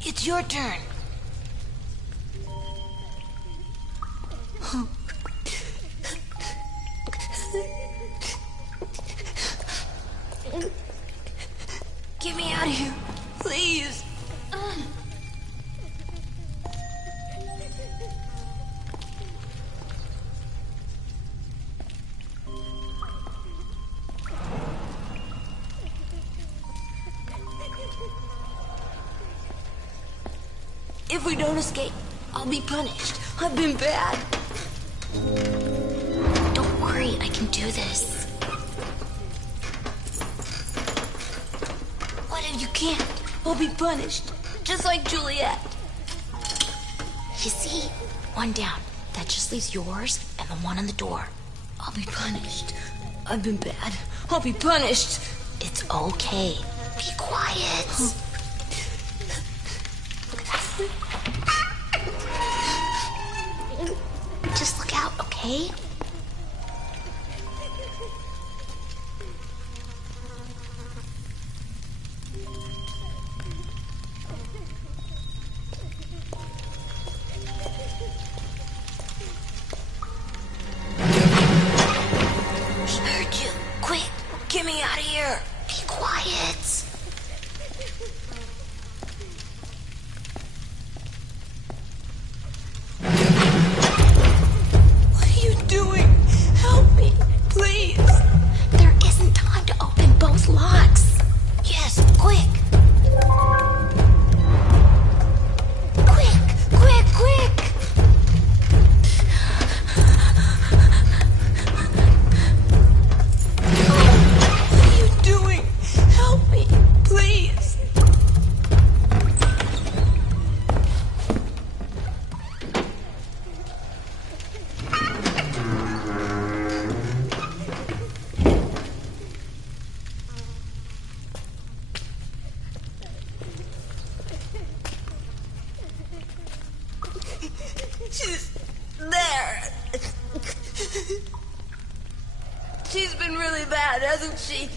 It's your turn. Get me out of here, please. If we don't escape, I'll be punished. I've been bad. Don't worry, I can do this. What if you can't? I'll be punished, just like Juliet. You see? One down. That just leaves yours and the one on the door. I'll be punished. I've been bad. I'll be punished. It's okay. Be quiet. Just look out, okay? He heard you. Quick, get me out of here. Be quiet. Locks. Yes, quick. Quick. What are you doing? Help me, please. She's there. She's been really bad, hasn't she?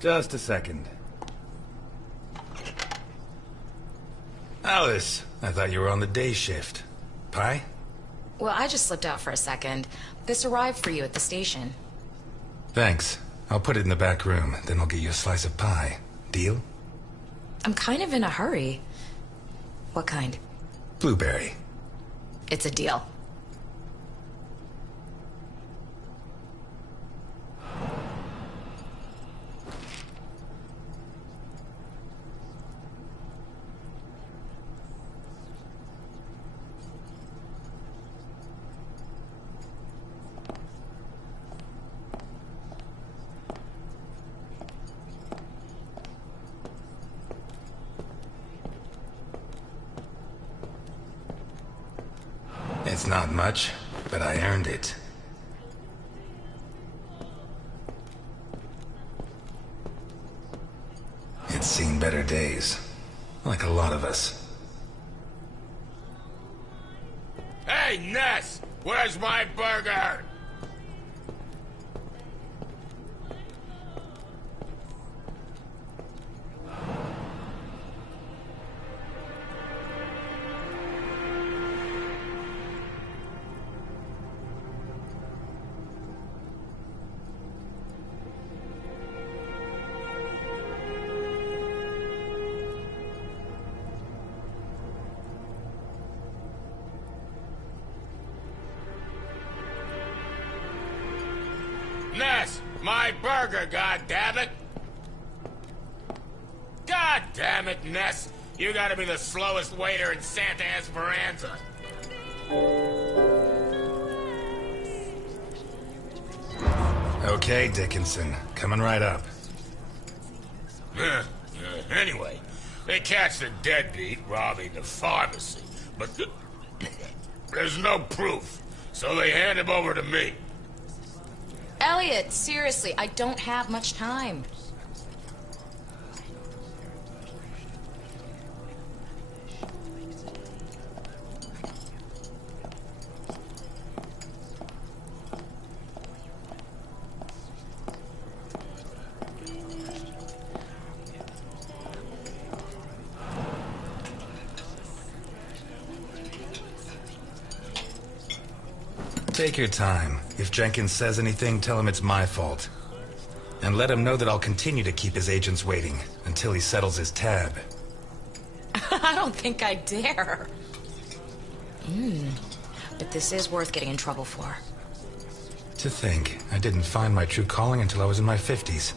Just a second. Alice, I thought you were on the day shift. Pie? Well, I just slipped out for a second. This arrived for you at the station. Thanks. I'll put it in the back room, then I'll get you a slice of pie. Deal? I'm kind of in a hurry. What kind? Blueberry. It's a deal. It's not much, but I earned it. It's seen better days. Like a lot of us. Hey, Ness! Where's my burger? Ness, my burger, goddammit! God damn it, Ness! You gotta be the slowest waiter in Santa Esperanza. Okay, Dickinson. Coming right up. Anyway, they catch the deadbeat robbing the pharmacy, but there's no proof, so they hand him over to me. Elliot, seriously, I don't have much time. Take your time. If Jenkins says anything, tell him it's my fault. And let him know that I'll continue to keep his agents waiting until he settles his tab. I don't think I dare. But this is worth getting in trouble for. To think, I didn't find my true calling until I was in my 50s.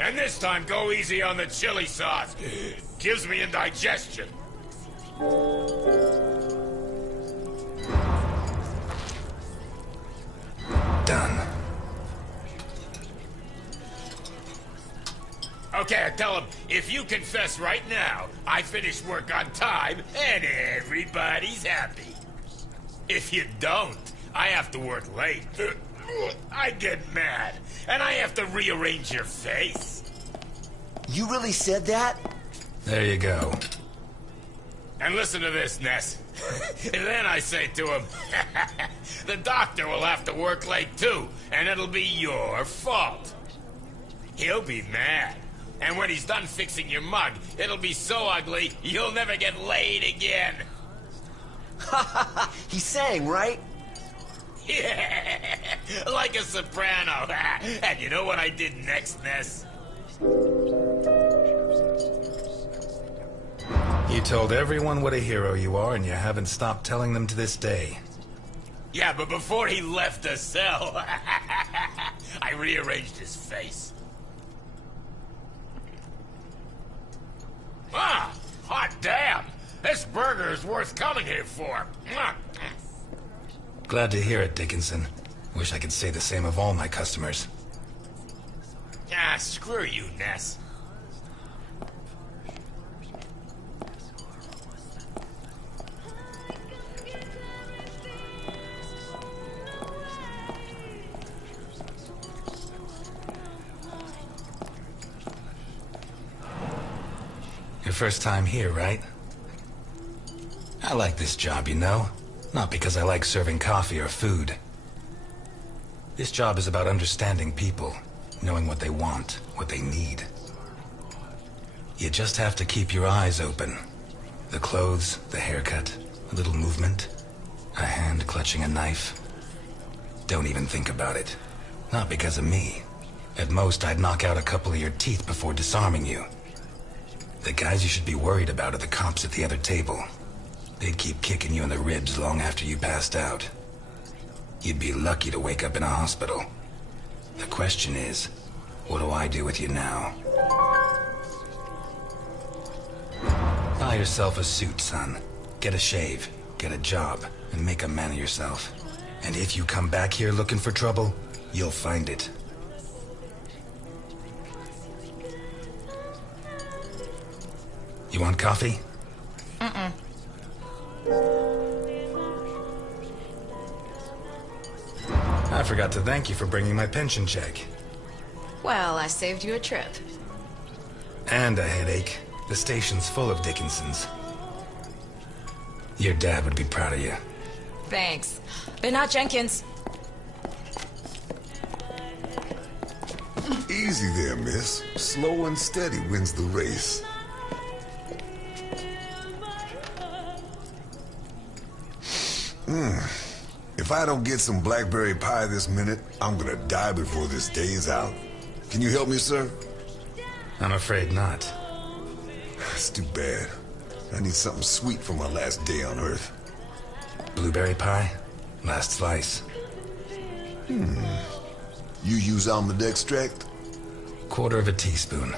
And this time, go easy on the chili sauce. Gives me indigestion. Done. Okay, I tell him, if you confess right now, I finished work on time, and everybody's happy. If you don't, I have to work late. I get mad, and I have to rearrange your face. You really said that? There you go. And listen to this, Ness. And then I say to him, the doctor will have to work late too, and it'll be your fault. He'll be mad. And when he's done fixing your mug, it'll be so ugly, you'll never get laid again. He sang, right? Yeah, like a soprano. And you know what I did next, Ness? You told everyone what a hero you are, and you haven't stopped telling them to this day. Yeah, but before he left the cell, I rearranged his face. Ah, hot damn! This burger is worth coming here for. Glad to hear it, Dickinson. Wish I could say the same of all my customers. Ah, screw you, Ness. first time here, right? I like this job, you know? Not because I like serving coffee or food. This job is about understanding people, knowing what they want, what they need. You just have to keep your eyes open. The clothes, the haircut, a little movement, a hand clutching a knife. Don't even think about it. Not because of me. At most, I'd knock out a couple of your teeth before disarming you. The guys you should be worried about are the cops at the other table. They'd keep kicking you in the ribs long after you passed out. You'd be lucky to wake up in a hospital. The question is, what do I do with you now? Buy yourself a suit, son. Get a shave, get a job, and make a man of yourself. And if you come back here looking for trouble, you'll find it. You want coffee? Mm-mm. I forgot to thank you for bringing my pension check. Well, I saved you a trip. And a headache. The station's full of Dickinsons. Your dad would be proud of you. Thanks. But not Jenkins. Easy there, miss. Slow and steady wins the race. If I don't get some blackberry pie this minute, I'm gonna die before this day is out. Can you help me, sir? I'm afraid not. It's too bad. I need something sweet for my last day on Earth. Blueberry pie? Last slice. You use almond extract? Quarter of a teaspoon.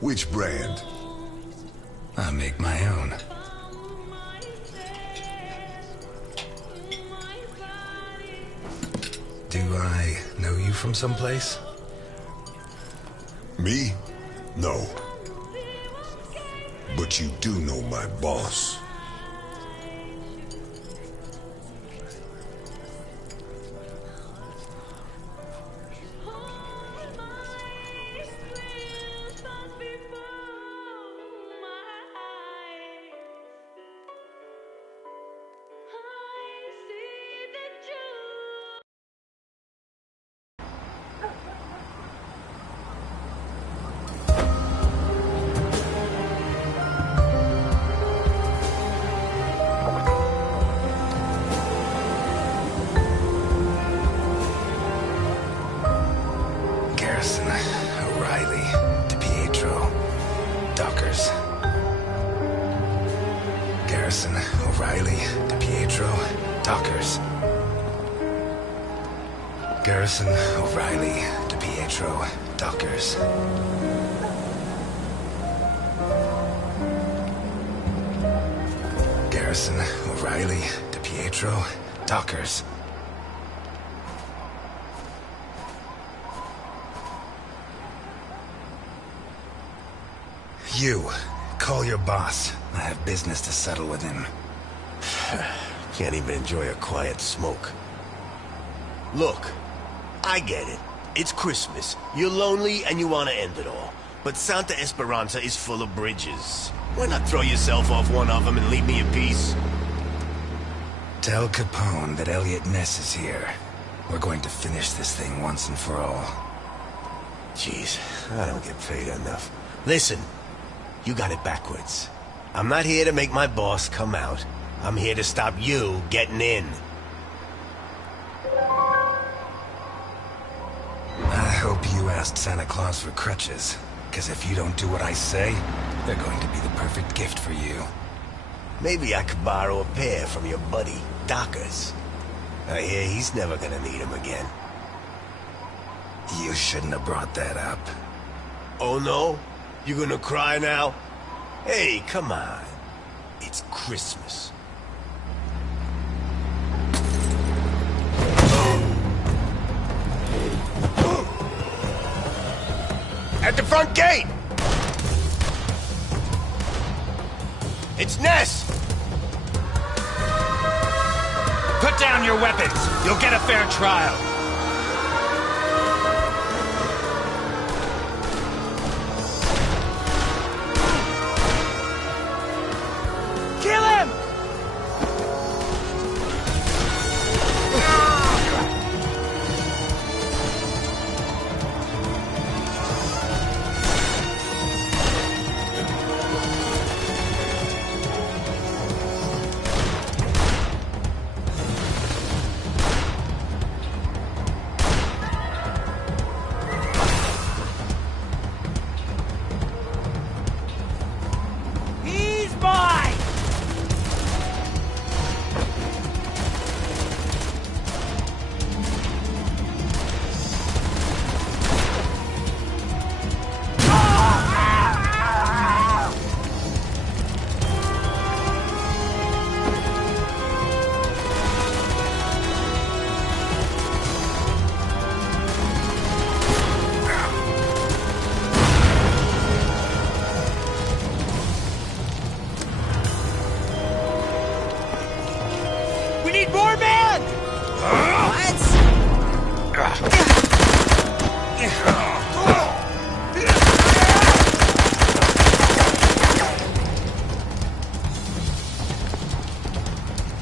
Which brand? I make my own. Do I know you from someplace? Me? No. But you do know my boss. Garrison, O'Reilly, DiPietro, Dockers. Garrison, O'Reilly, DiPietro, Dockers. Garrison, O'Reilly, DiPietro, Dockers. Garrison, O'Reilly, DiPietro, Dockers. You, call your boss. I have business to settle with him. Can't even enjoy a quiet smoke. Look, I get it. It's Christmas. You're lonely and you want to end it all. But Santa Esperanza is full of bridges. Why not throw yourself off one of them and leave me in peace? Tell Capone that Elliot Ness is here. We're going to finish this thing once and for all. Jeez, I don't get paid enough. Listen, you got it backwards. I'm not here to make my boss come out. I'm here to stop you getting in. I hope you asked Santa Claus for crutches. Because if you don't do what I say, they're going to be the perfect gift for you. Maybe I could borrow a pair from your buddy, Dockers. I hear he's never gonna need them again. You shouldn't have brought that up. Oh no? You gonna cry now? Hey, come on. It's Christmas. At the front gate! It's Ness! Put down your weapons! You'll get a fair trial!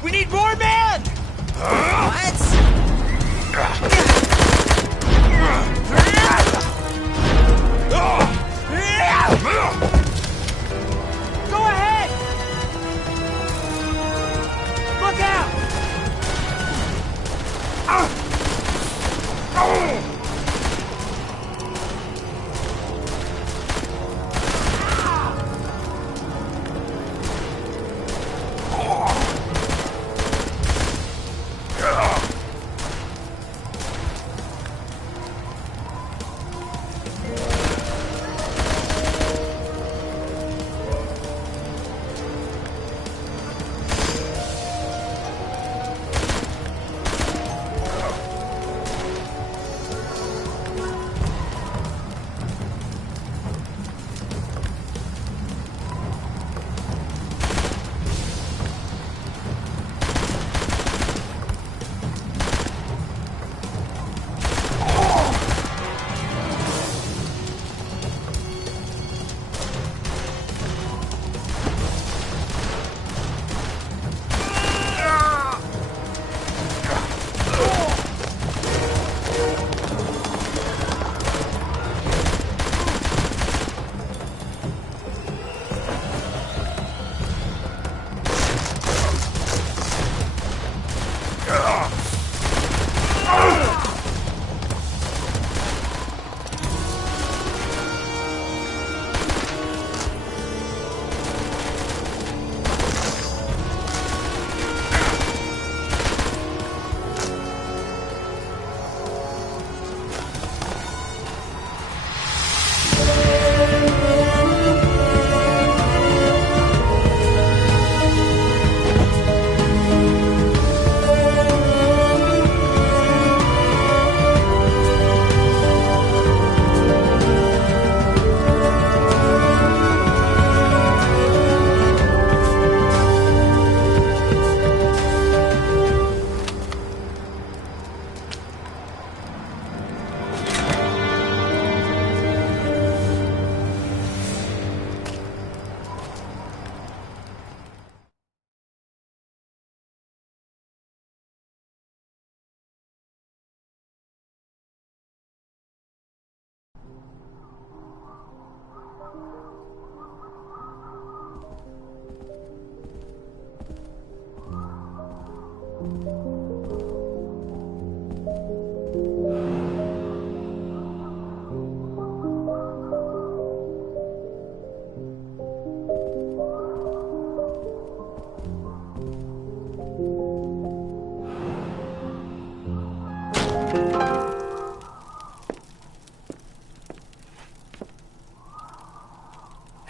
We need more men! Go ahead! Look out!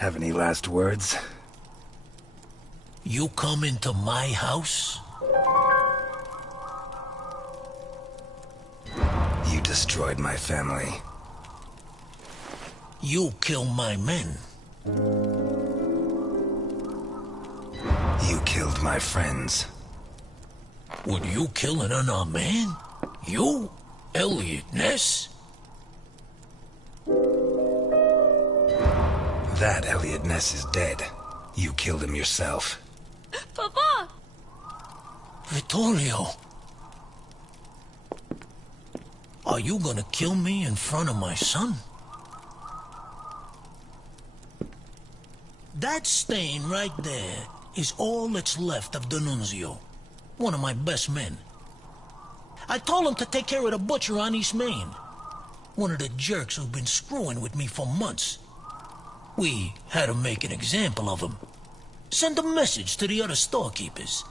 Have any last words? You come into my house? You destroyed my family. You kill my men. You killed my friends. Would you kill an unarmed man? You? Elliot Ness? That Elliot Ness is dead. You killed him yourself. Papa! Vittorio. Are you gonna kill me in front of my son? That stain right there is all that's left of D'Annunzio, one of my best men. I told him to take care of the butcher on East Main, one of the jerks who've been screwing with me for months. We had to make an example of him. Send a message to the other storekeepers.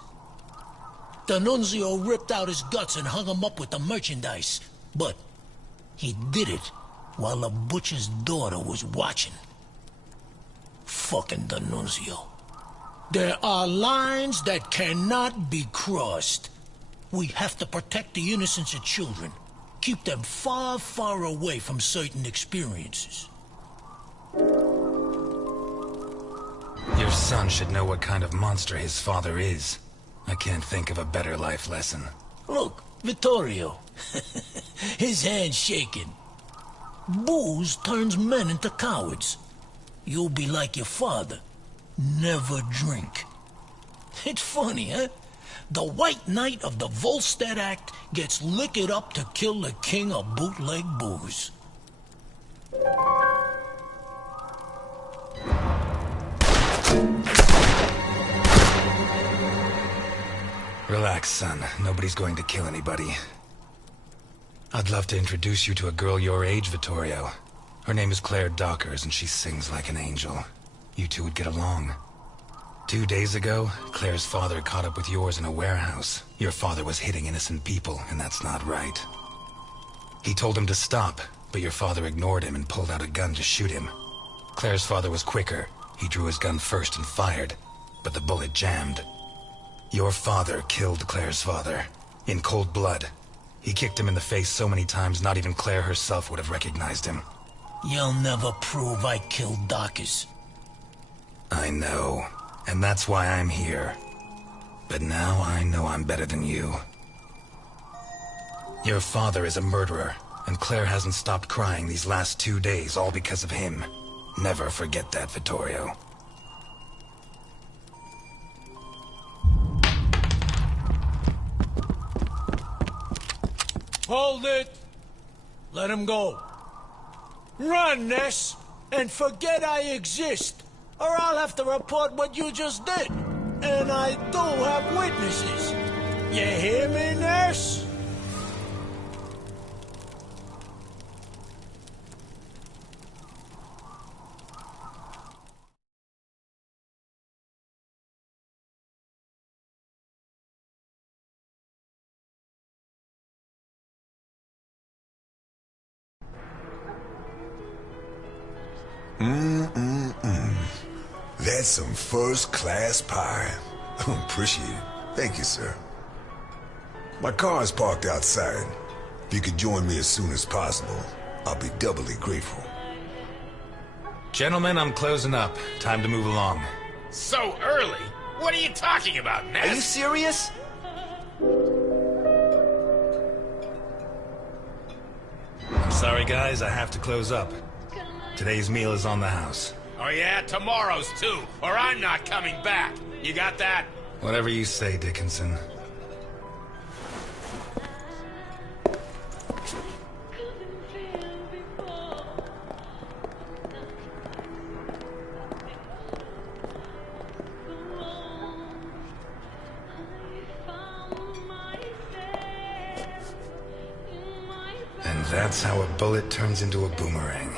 D'Annunzio ripped out his guts and hung him up with the merchandise. But he did it while the butcher's daughter was watching. Fucking D'Annunzio. There are lines that cannot be crossed. We have to protect the innocence of children. Keep them far, far away from certain experiences. Your son should know what kind of monster his father is. I can't think of a better life lesson. Look, Vittorio, His hand's shaking. Booze turns men into cowards. You'll be like your father. Never drink. It's funny, huh? The White Knight of the Volstead Act gets liquored up to kill the king of bootleg booze. Relax, son. Nobody's going to kill anybody. I'd love to introduce you to a girl your age, Vittorio. Her name is Claire Dockers, and she sings like an angel. You two would get along. 2 days ago, Claire's father caught up with yours in a warehouse. Your father was hitting innocent people, and that's not right. He told him to stop, but your father ignored him and pulled out a gun to shoot him. Claire's father was quicker. He drew his gun first and fired, but the bullet jammed. Your father killed Claire's father, in cold blood. He kicked him in the face so many times, not even Claire herself would have recognized him. You'll never prove I killed Dockers. I know, and that's why I'm here. But now I know I'm better than you. Your father is a murderer, and Claire hasn't stopped crying these last 2 days, all because of him. Never forget that, Vittorio. Hold it! Let him go. Run, Ness, and forget I exist, or I'll have to report what you just did. And I do have witnesses. You hear me, Ness? That's some first-class pie. Appreciate it. Thank you, sir. My car's parked outside. If you could join me as soon as possible, I'll be doubly grateful. Gentlemen, I'm closing up. Time to move along. So early? What are you talking about, Ness? Are you serious? I'm sorry, guys. I have to close up. Today's meal is on the house. Oh yeah, tomorrow's too, or I'm not coming back. You got that? Whatever you say, Dickinson. And that's how a bullet turns into a boomerang.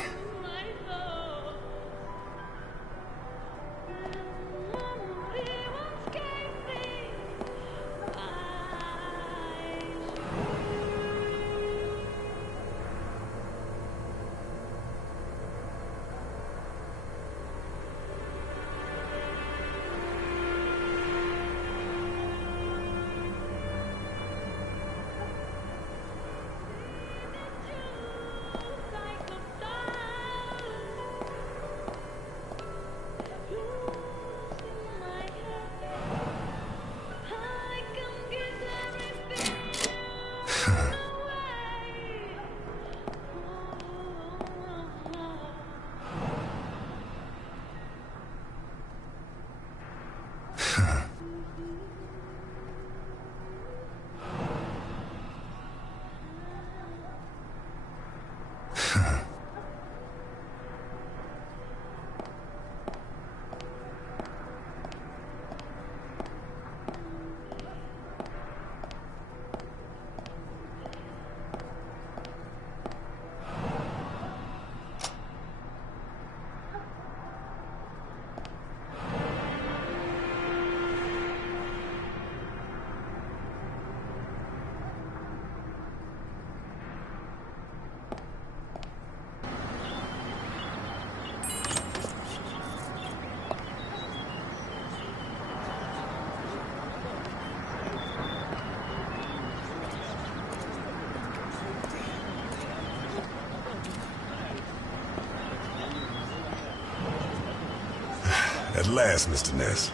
At last, Mr. Ness.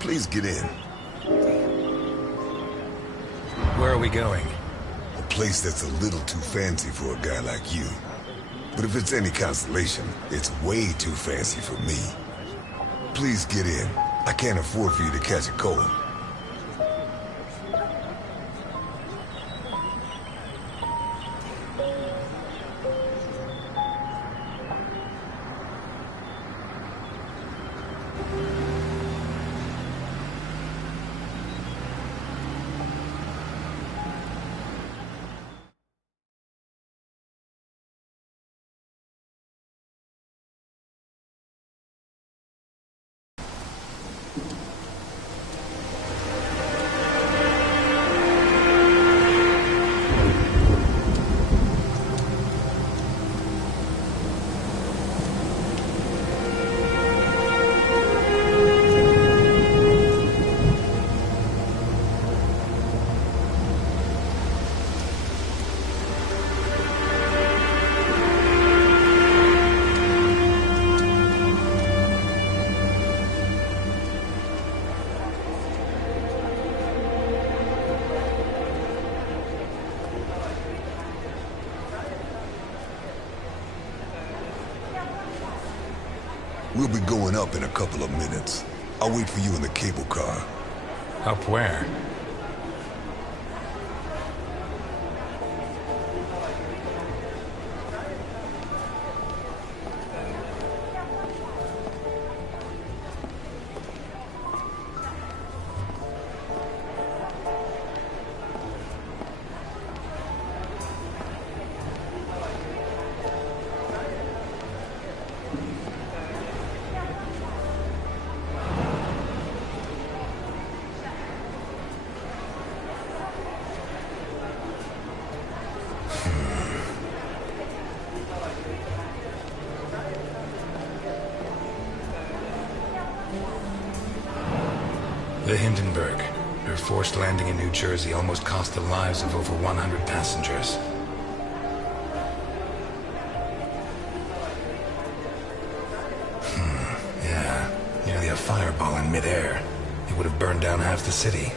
Please get in. Where are we going? A place that's a little too fancy for a guy like you. But if it's any consolation, it's way too fancy for me. Please get in. I can't afford for you to catch a cold. We'll be going up in a couple of minutes. I'll wait for you in the cable car. Up where? The Hindenburg. Her forced landing in New Jersey almost cost the lives of over 100 passengers. Yeah. Nearly a fireball in midair. It would have burned down half the city.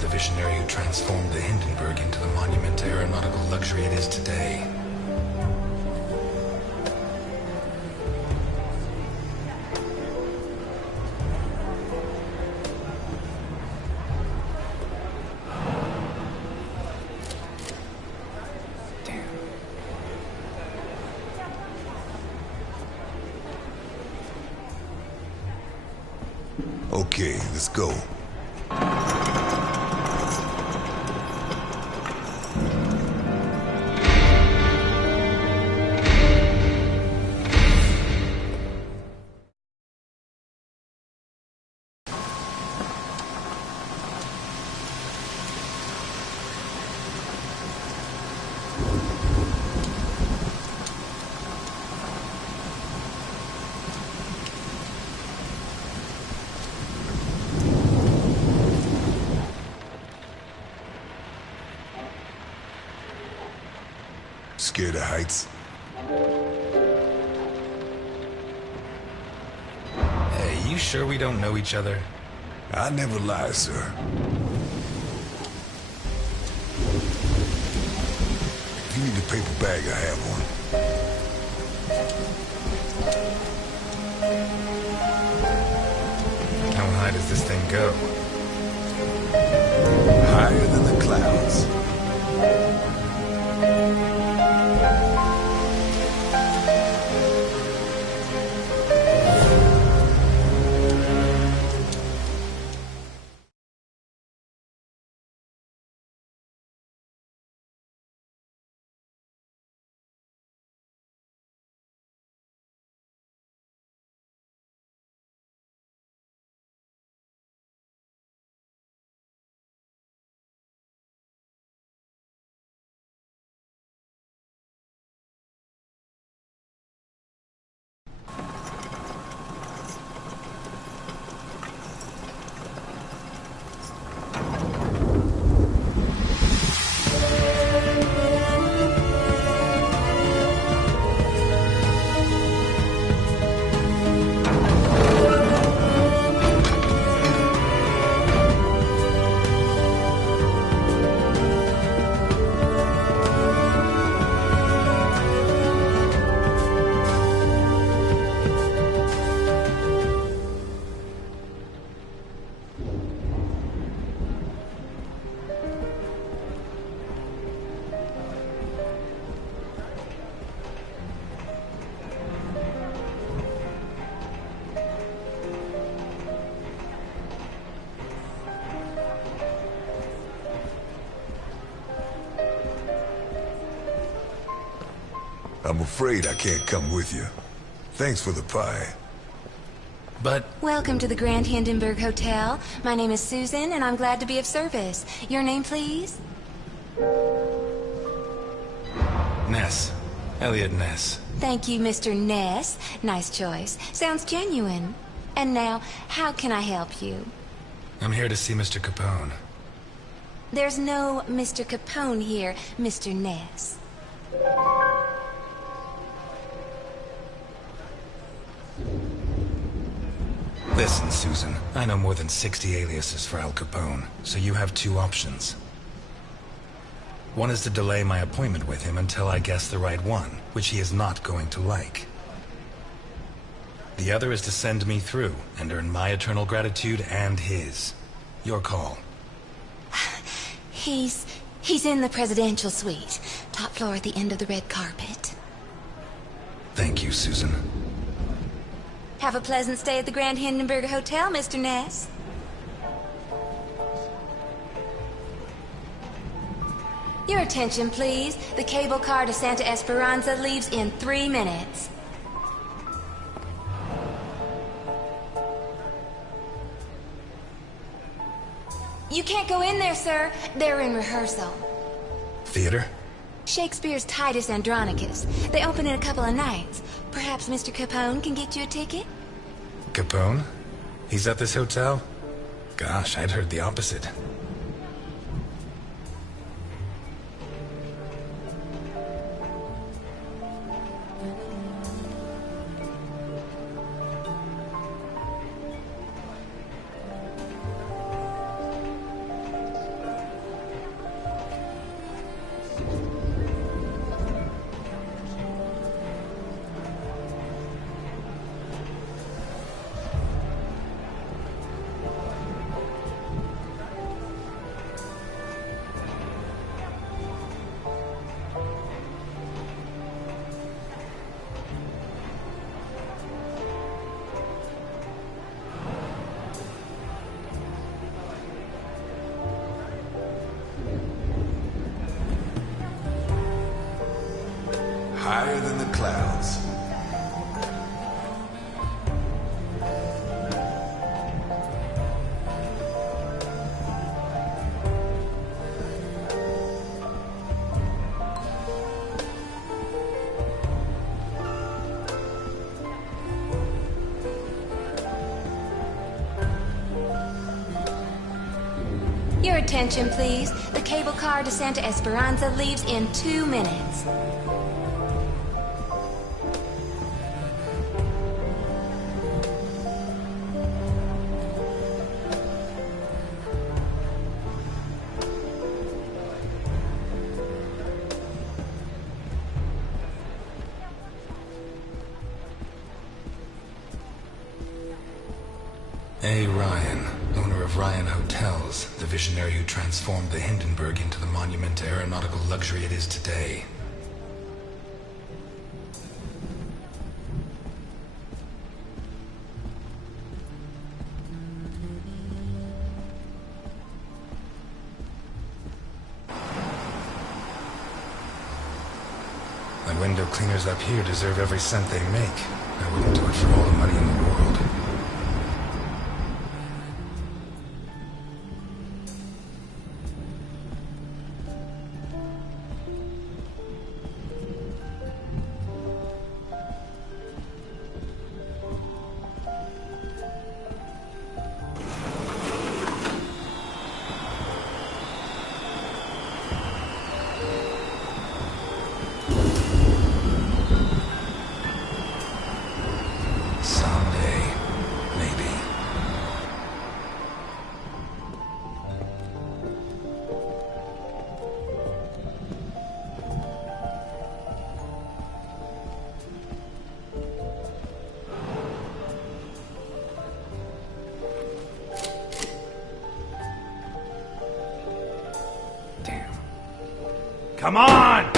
The visionary who transformed the Hindenburg into the monument to aeronautical luxury it is today. Okay, let's go. Scared of heights? Hey, you sure we don't know each other? I never lie, sir. If you need a paper bag, I have one. How high does this thing go? Higher than the clouds. I'm afraid I can't come with you. Thanks for the pie. But Welcome to the Grand Hindenburg Hotel. My name is Susan, and I'm glad to be of service. Your name, please? Ness. Elliot Ness. Thank you, Mr. Ness. Nice choice. Sounds genuine. And now, how can I help you? I'm here to see Mr. Capone. There's no Mr. Capone here, Mr. Ness. Listen, Susan. I know more than 60 aliases for Al Capone, so you have two options. One is to delay my appointment with him until I guess the right one, which he is not going to like. The other is to send me through and earn my eternal gratitude and his. Your call. He's in the presidential suite. Top floor at the end of the red carpet. Thank you, Susan. Have a pleasant stay at the Grand Hindenburg Hotel, Mr. Ness. Your attention, please. The cable car to Santa Esperanza leaves in 3 minutes. You can't go in there, sir. They're in rehearsal. Theater? Shakespeare's Titus Andronicus. They open in a couple of nights. Perhaps Mr. Capone can get you a ticket? Capone? He's at this hotel? Gosh, I'd heard the opposite. Higher than the clouds. Your attention, please. The cable car to Santa Esperanza leaves in 2 minutes. A. Ryan, owner of Ryan Hotels, the visionary who transformed the Hindenburg into the monument to aeronautical luxury it is today. The window cleaners up here deserve every cent they make. I wouldn't do it for all the money in the world. Someday, maybe. Damn. Come on!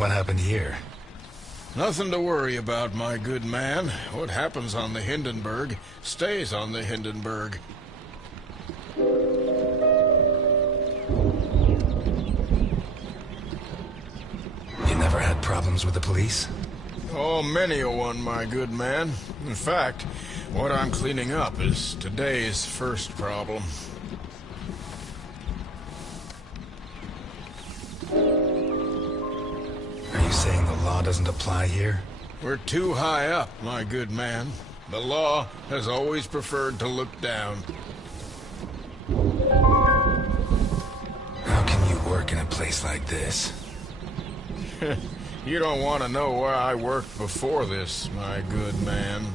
What happened here? Nothing to worry about, my good man. What happens on the Hindenburg stays on the Hindenburg. You never had problems with the police? Oh, many a one, my good man. In fact, what I'm cleaning up is today's first problem. Are you saying the law doesn't apply here? We're too high up, my good man. The law has always preferred to look down. How can you work in a place like this? You don't want to know where I worked before this, my good man.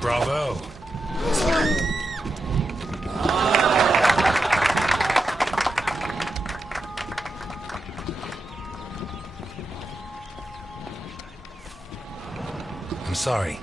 Bravo. I'm sorry.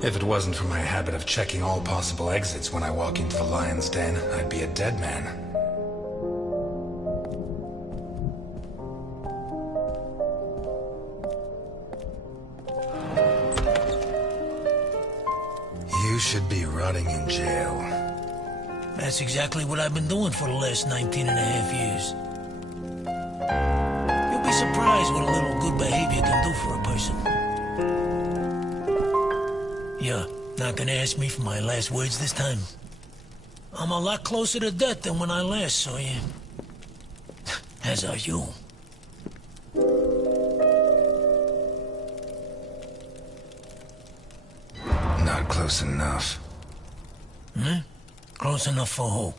If it wasn't for my habit of checking all possible exits when I walk into the lion's den, I'd be a dead man. You should be rotting in jail. That's exactly what I've been doing for the last 19 and a half years. You'll be surprised what a little good behavior can do for a person. You're not gonna ask me for my last words this time? I'm a lot closer to death than when I last saw you. As are you. Not close enough. Hmm? Close enough for who?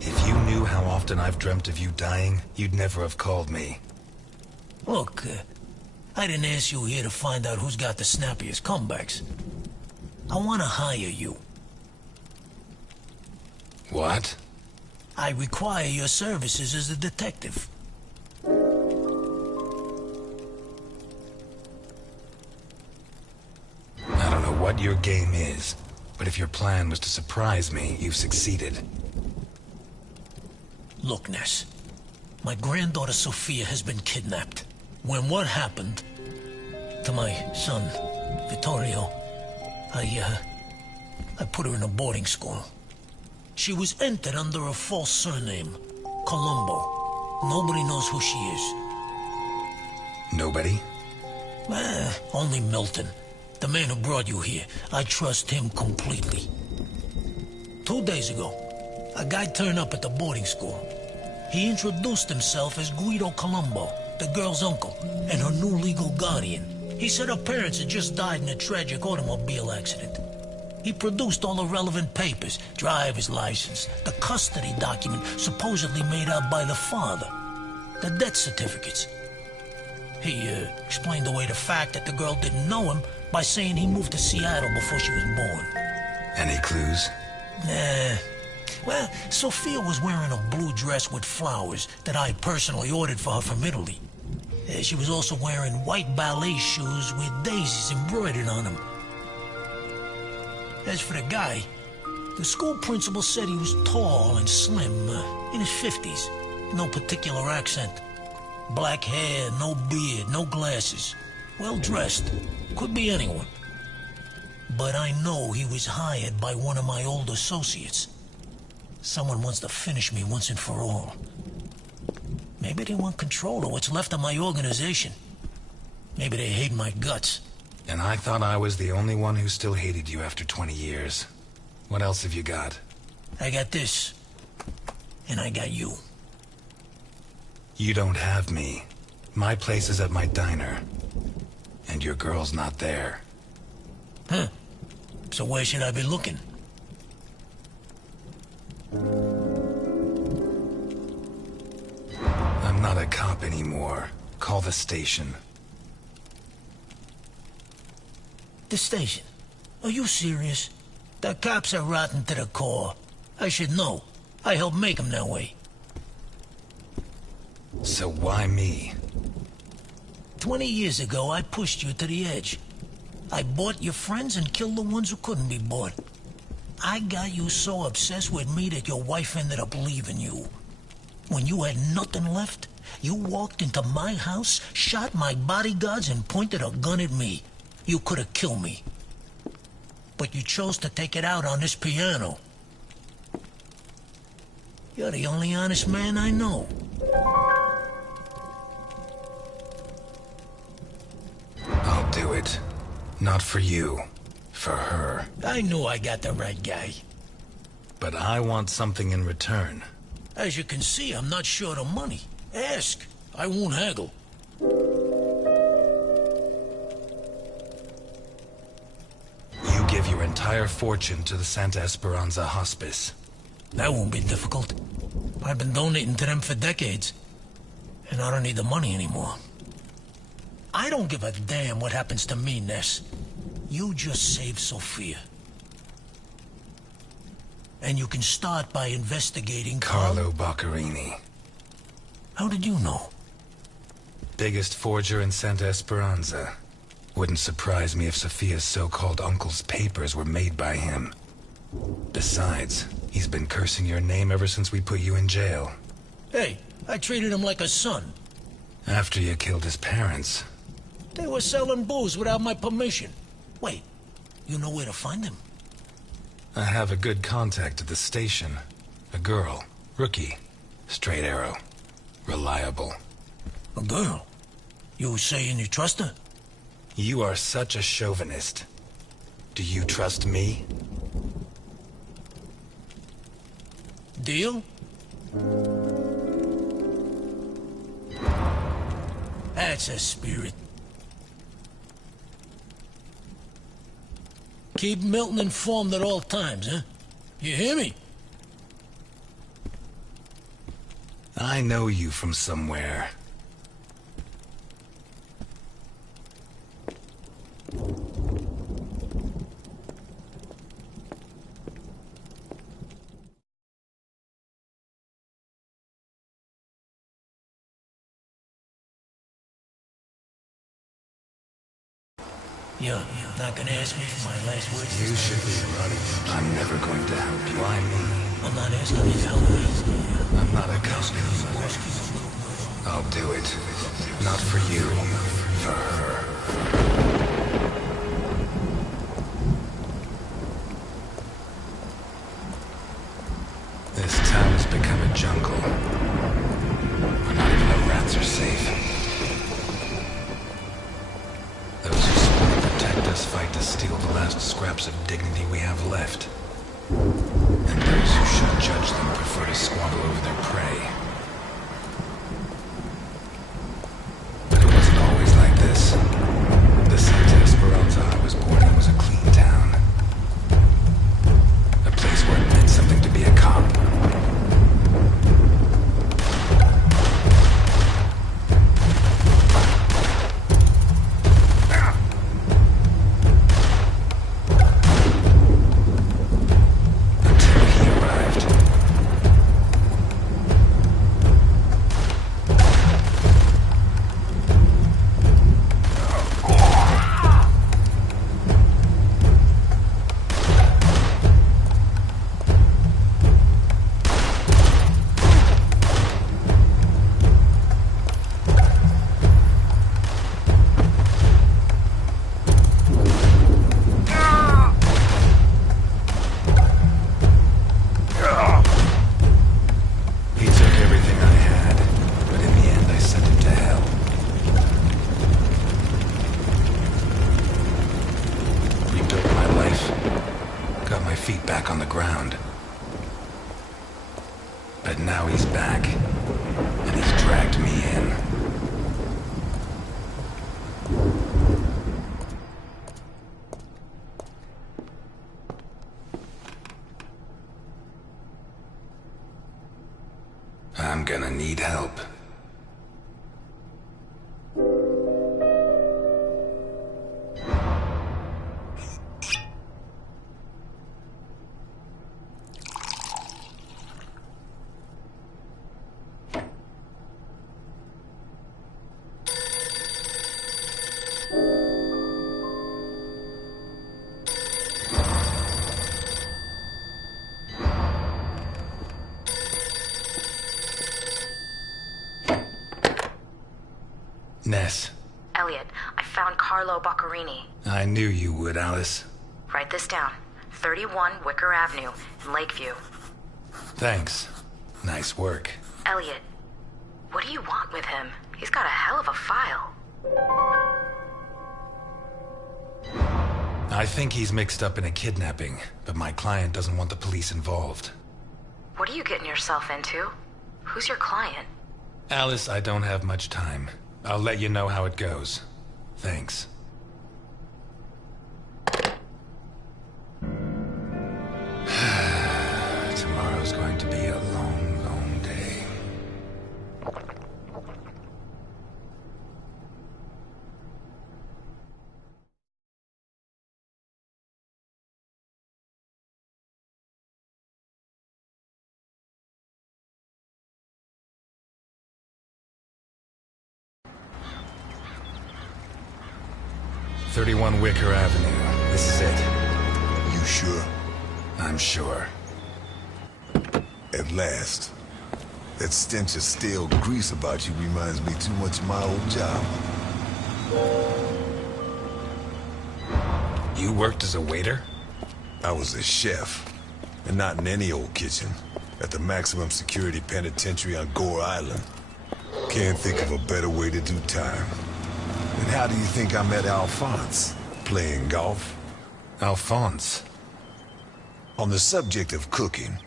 If you knew how often I've dreamt of you dying, you'd never have called me. Look, I didn't ask you here to find out who's got the snappiest comebacks. I want to hire you. What? I require your services as a detective. I don't know what your game is, but if your plan was to surprise me, you've succeeded. Look, Ness. My granddaughter Sophia has been kidnapped. When what happened to my son, Vittorio, I put her in a boarding school. She was entered under a false surname, Colombo. Nobody knows who she is. Nobody? Only Milton, the man who brought you here. I trust him completely. 2 days ago, a guy turned up at the boarding school. He introduced himself as Guido Colombo. the girl's uncle, and her new legal guardian. He said her parents had just died in a tragic automobile accident. He produced all the relevant papers, driver's license, the custody document supposedly made out by the father, the death certificates. He explained away the fact that the girl didn't know him by saying he moved to Seattle before she was born. Any clues? Nah. Well, Sophia was wearing a blue dress with flowers that I personally ordered for her from Italy. She was also wearing white ballet shoes with daisies embroidered on them. As for the guy, the school principal said he was tall and slim, in his 50s. No particular accent. Black hair, no beard, no glasses. Well-dressed. Could be anyone. But I know he was hired by one of my old associates. Someone wants to finish me once and for all. Maybe they want control of what's left of my organization. Maybe they hate my guts. And I thought I was the only one who still hated you after 20 years. What else have you got? I got this. And I got you. You don't have me. My place is at my diner. And your girl's not there. Huh. So where should I be looking? I'm not a cop anymore. Call the station. The station? Are you serious? The cops are rotten to the core. I should know. I helped make them that way. So why me? 20 years ago, I pushed you to the edge. I bought your friends and killed the ones who couldn't be bought. I got you so obsessed with me that your wife ended up leaving you. When you had nothing left, you walked into my house, shot my bodyguards, and pointed a gun at me. You could have killed me. But you chose to take it out on this piano. You're the only honest man I know. I'll do it. Not for you. For her. I knew I got the right guy. But I want something in return. As you can see, I'm not short of money. Ask. I won't haggle. You give your entire fortune to the Santa Esperanza Hospice. That won't be difficult. I've been donating to them for decades. And I don't need the money anymore. I don't give a damn what happens to me, Ness. You just save Sophia. And you can start by investigating Carlo Boccherini. How did you know? Biggest forger in Santa Esperanza. Wouldn't surprise me if Sophia's so-called uncle's papers were made by him. Besides, he's been cursing your name ever since we put you in jail. Hey, I treated him like a son. After you killed his parents. They were selling booze without my permission. Wait, you know where to find him? I have a good contact at the station. A girl. Rookie. Straight arrow. Reliable. A girl? You saying you trust her? You are such a chauvinist. Do you trust me? Deal? That's a spirit. Keep Milton informed at all times, huh? You hear me? I know you from somewhere. You're not gonna ask me for my last words? You should be running. I'm never going to help you. Why me? I'm not asking you to help me. I'm not a cop. I'll do it. Not for you. For her. This town has become a jungle. Where not even the rats are safe. Those who support and protect us fight to steal the last scraps of dignity we have left. And those who should judge them prefer to squabble over their prey. But now he's back, and he's dragged me in. I'm gonna need help. Ness. Elliot, I found Carlo Boccarini. I knew you would, Alice. Write this down. 31 Wicker Avenue in Lakeview. Thanks. Nice work. Elliot, what do you want with him? He's got a hell of a file. I think he's mixed up in a kidnapping, but my client doesn't want the police involved. What are you getting yourself into? Who's your client? Alice, I don't have much time. I'll let you know how it goes. Thanks. Tomorrow's going to be a long, long day. "31 Wicker Avenue. This is it." You sure? I'm sure. At last. That stench of stale grease about you reminds me too much of my old job. You worked as a waiter? I was a chef. And not in any old kitchen. At the maximum security penitentiary on Gore Island. Can't think of a better way to do time. And how do you think I met Alphonse? Playing golf? Alphonse? On the subject of cooking,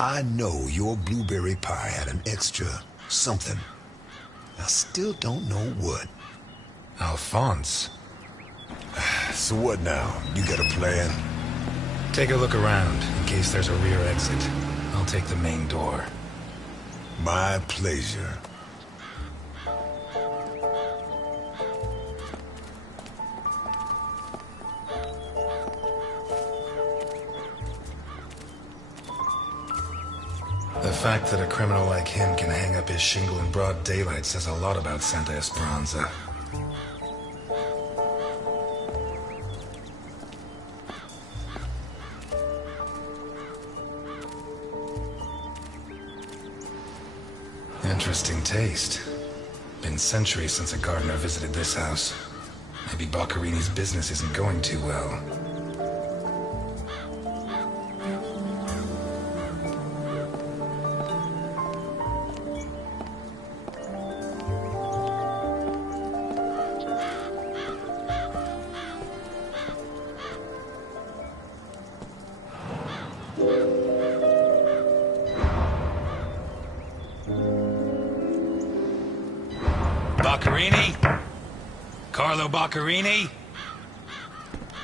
I know your blueberry pie had an extra something. I still don't know what. Alphonse? So what now? You got a plan? Take a look around, in case there's a rear exit. I'll take the main door. My pleasure. The fact that a criminal like him can hang up his shingle in broad daylight says a lot about Santa Esperanza. Interesting taste. Been centuries since a gardener visited this house. Maybe Boccarini's business isn't going too well. Boccarini? Carlo Boccarini?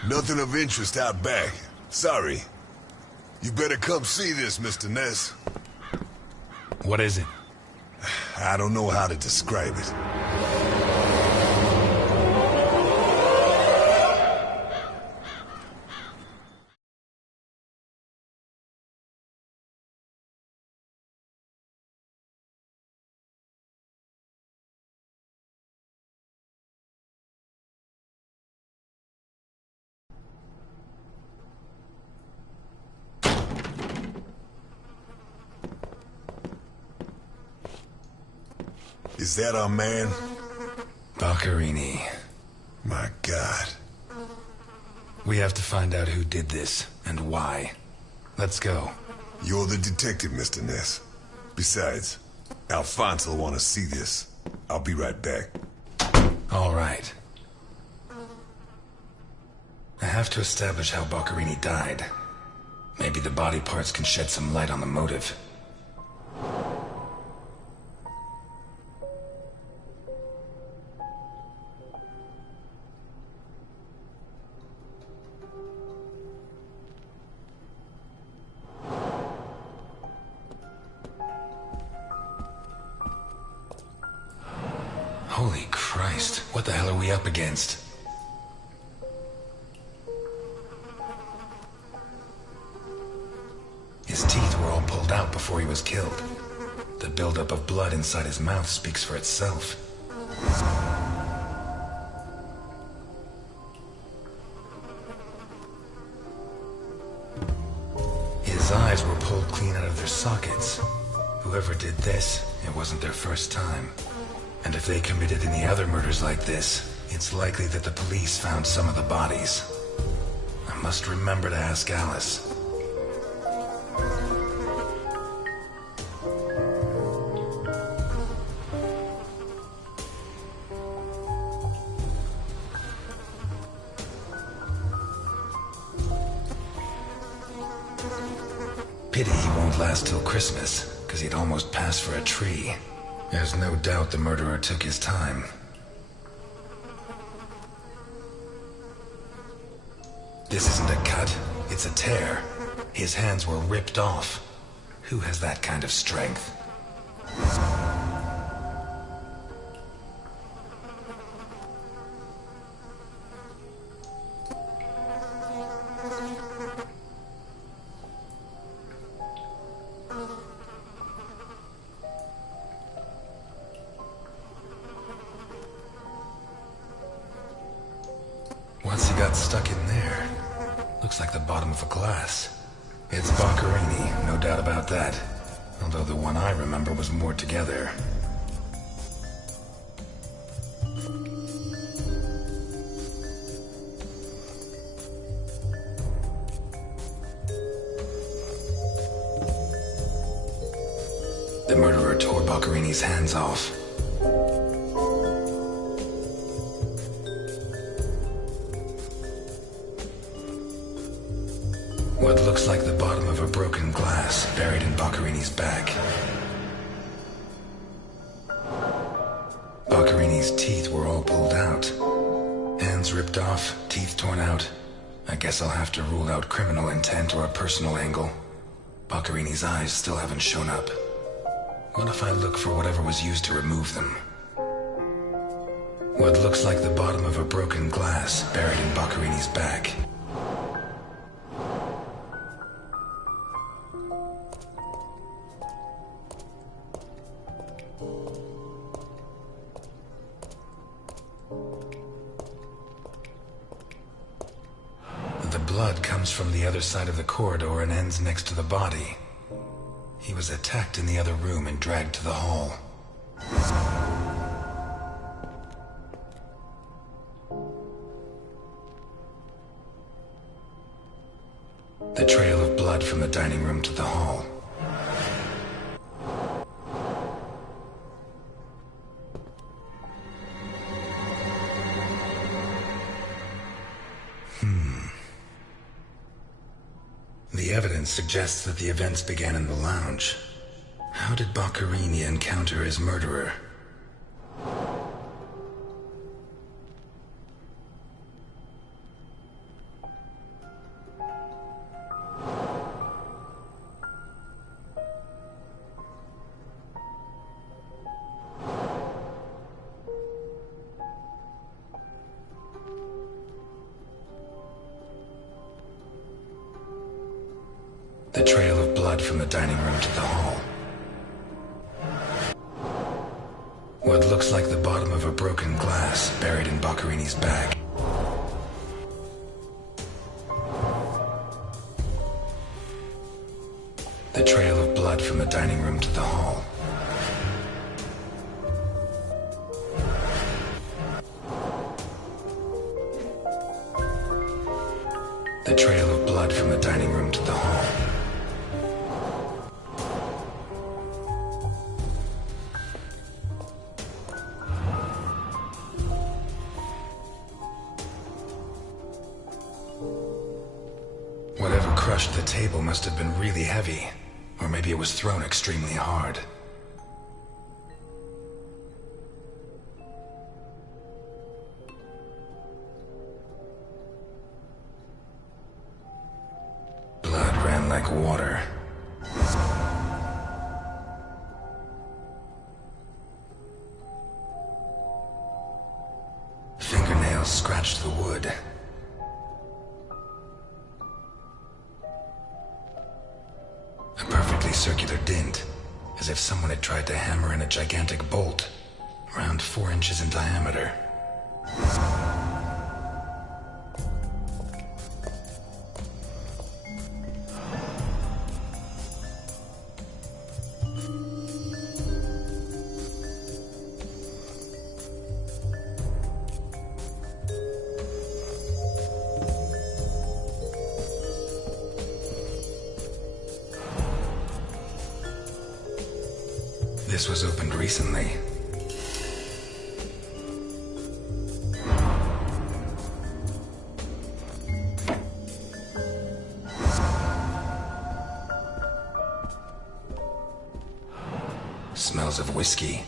Nothing of interest out back. Sorry. You better come see this, Mr. Ness. What is it? I don't know how to describe it. Is that our man? Boccarini. My God. We have to find out who did this, and why. Let's go. You're the detective, Mr. Ness. Besides, Alphonse will want to see this. I'll be right back. All right. I have to establish how Boccarini died. Maybe the body parts can shed some light on the motive. Holy Christ, what the hell are we up against? His teeth were all pulled out before he was killed. The buildup of blood inside his mouth speaks for itself. His eyes were pulled clean out of their sockets. Whoever did this, it wasn't their first time. And if they committed any other murders like this, it's likely that the police found some of the bodies. I must remember to ask Alice. Pity he won't last till Christmas, because he'd almost pass for a tree. There's no doubt the murderer took his time. This isn't a cut, it's a tear. His hands were ripped off. Who has that kind of strength? Once he got stuck in there, looks like the bottom of a glass. It's Boccherini, no doubt about that. Although the one I remember was more together. The murderer tore Boccherini's hands off. What looks like the bottom of a broken glass buried in Boccherini's back. Boccherini's teeth were all pulled out. Hands ripped off, teeth torn out. I guess I'll have to rule out criminal intent or a personal angle. Boccherini's eyes still haven't shown up. What if I look for whatever was used to remove them? What looks like the bottom of a broken glass buried in Boccherini's back. The blood comes from the other side of the corridor and ends next to the body. He was attacked in the other room and dragged to the hall. The trail of blood from the dining room to the hall. The evidence suggests that the events began in the lounge. How did Boccherini encounter his murderer? The trail of blood from the dining room to the hall. What looks like the bottom of a broken glass buried in Boccherini's back. The trail of blood from the dining room to the hall. The trail of blood from the dining room to the hall. Whatever crushed the table must have been really heavy, or maybe it was thrown extremely hard. Blood ran like water. scratched the wood. A perfectly circular dint, as if someone had tried to hammer in a gigantic bolt, around 4 inches in diameter. This was opened recently. Smells of whiskey.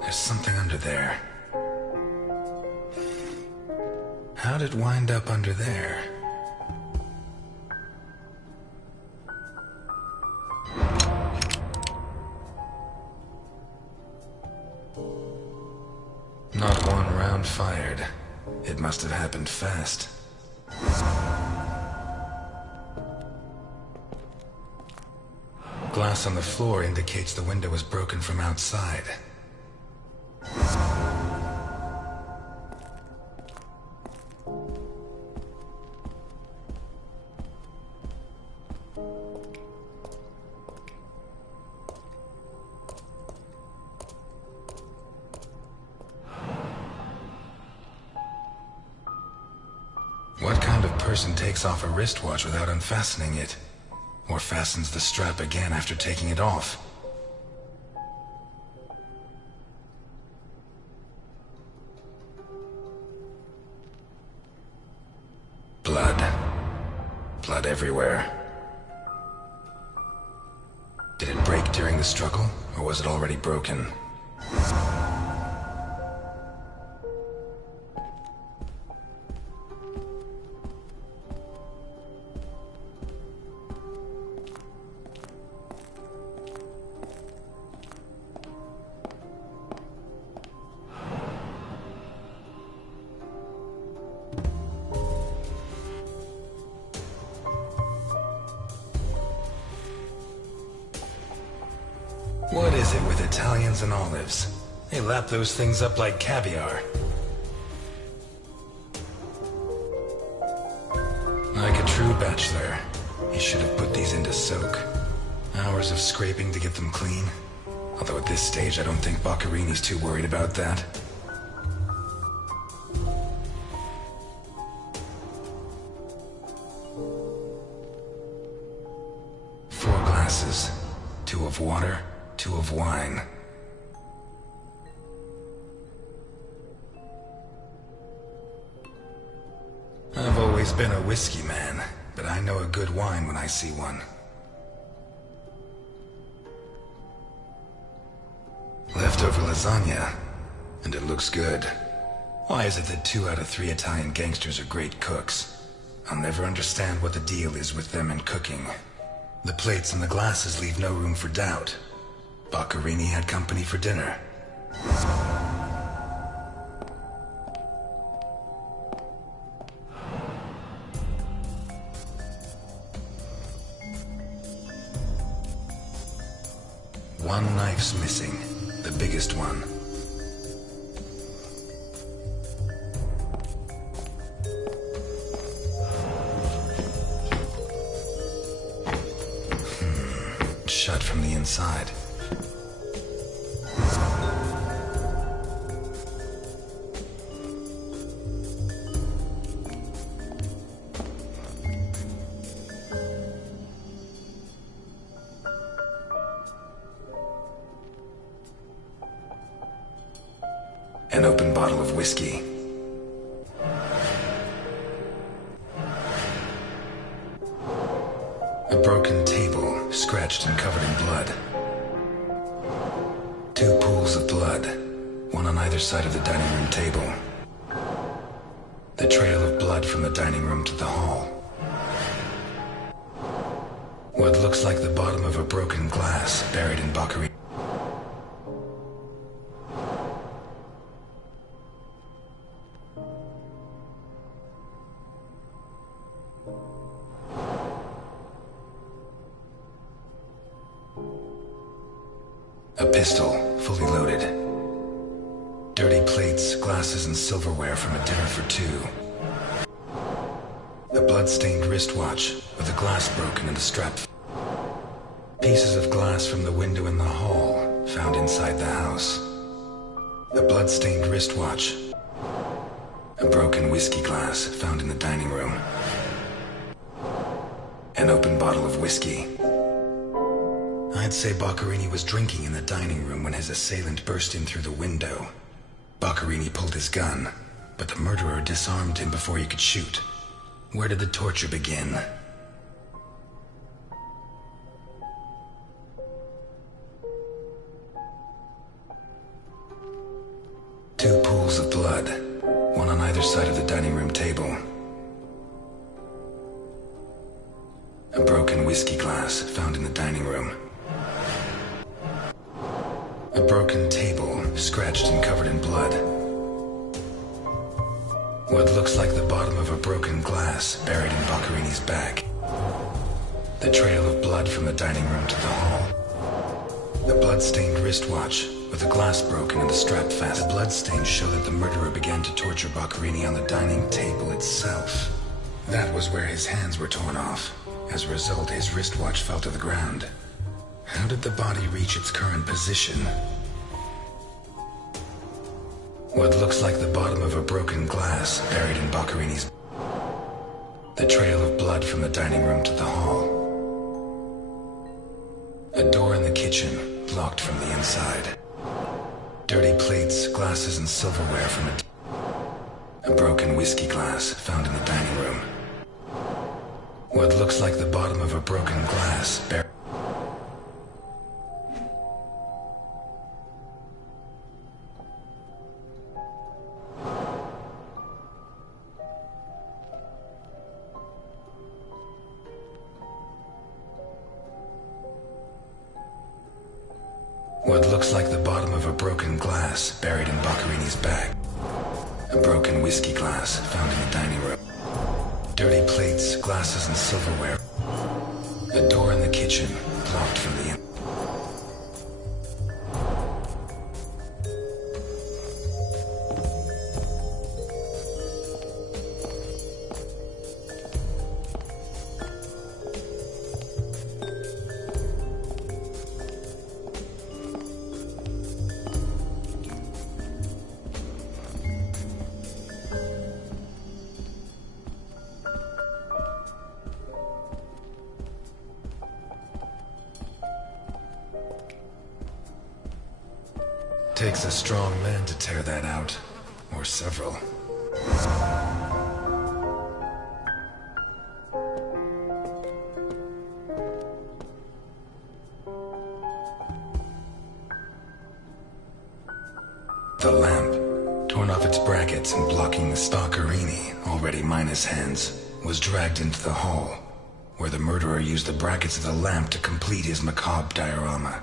There's something under there. How'd it wind up under there? Not one round fired. It must have happened fast. Glass on the floor indicates the window was broken from outside. What kind of person takes off a wristwatch without unfastening it? Or fastens the strap again after taking it off? Blood. Blood everywhere. Did it break during the struggle, or was it already broken? What is it with Italians and olives? They lap those things up like caviar. Like a true bachelor, he should have put these into soak. Hours of scraping to get them clean. Although at this stage, I don't think Boccarini's too worried about that. Four glasses. 2 of water, 2 of wine. I've always been a whiskey man, but I know a good wine when I see one. Leftover lasagna, and it looks good. Why is it that 2 out of 3 Italian gangsters are great cooks? I'll never understand what the deal is with them and cooking. The plates and the glasses leave no room for doubt. Boccarini had company for dinner. One knife's missing, the biggest one. Shut from the inside. An open bottle of whiskey. A broken table, scratched and covered in blood. 2 pools of blood, one on either side of the dining room table. The trail of blood from the dining room to the hall. What looks like the bottom of a broken glass buried in Baccarini. A pistol, fully loaded. Dirty plates, glasses, and silverware from a dinner for two. A blood-stained wristwatch with the glass broken and the strap. Pieces of glass from the window in the hall found inside the house. A blood-stained wristwatch. A broken whiskey glass found in the dining room. An open bottle of whiskey. I'd say Baccarini was drinking in the dining room when his assailant burst in through the window. Baccarini pulled his gun, but the murderer disarmed him before he could shoot. Where did the torture begin? Two pools of blood, one on either side of the dining room table. A broken whiskey glass found in the dining room. A broken table, scratched and covered in blood. What looks like the bottom of a broken glass buried in Baccarini's bag. The trail of blood from the dining room to the hall. A blood-stained wristwatch with the glass broken and the strap fast. The bloodstains show that the murderer began to torture Baccarini on the dining table itself. That was where his hands were torn off. As a result, his wristwatch fell to the ground. How did the body reach its current position? What looks like the bottom of a broken glass buried in Baccarini's. The trail of blood from the dining room to the hall. A door in the kitchen, locked from the inside. Dirty plates, glasses, and silverware from a broken whiskey glass found in the dining room. What looks like the bottom of a broken glass buried. What looks like the bottom of a broken glass buried in Baccarini's bag. A broken whiskey glass found in the dining room. Dirty plates, glasses, and silverware. A door in the kitchen, locked from the inside. Takes a strong man to tear that out. Or several. The lamp, torn off its brackets and blocking the Baccarini, already minus hands, was dragged into the hall, where the murderer used the brackets of the lamp to complete his macabre diorama.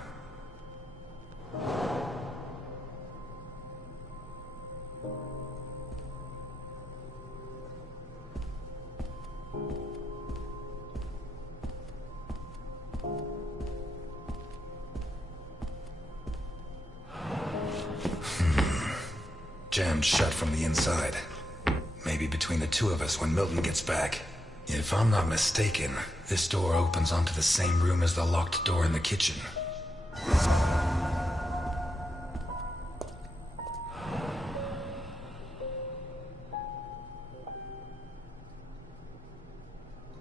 Jammed shut from the inside. Maybe between the two of us when Milton gets back. If I'm not mistaken, this door opens onto the same room as the locked door in the kitchen.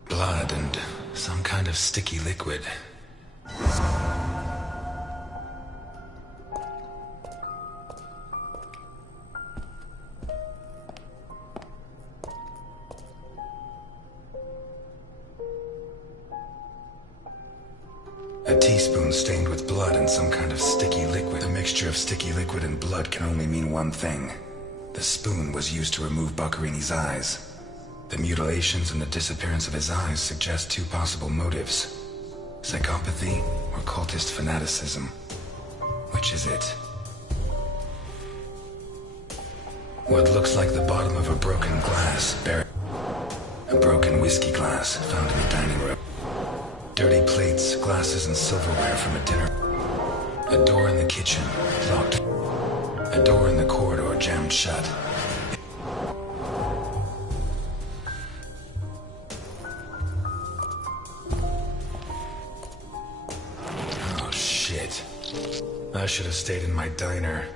Blood and some kind of sticky liquid. A teaspoon stained with blood and some kind of sticky liquid. The mixture of sticky liquid and blood can only mean one thing. The spoon was used to remove Baccarini's eyes. The mutilations and the disappearance of his eyes suggest two possible motives. Psychopathy or cultist fanaticism? Which is it? What looks like the bottom of a broken glass buried. A broken whiskey glass found in the dining room. Dirty plates, glasses, and silverware from a dinner. A door in the kitchen, locked. A door in the corridor jammed shut. Oh, shit. I should have stayed in my diner.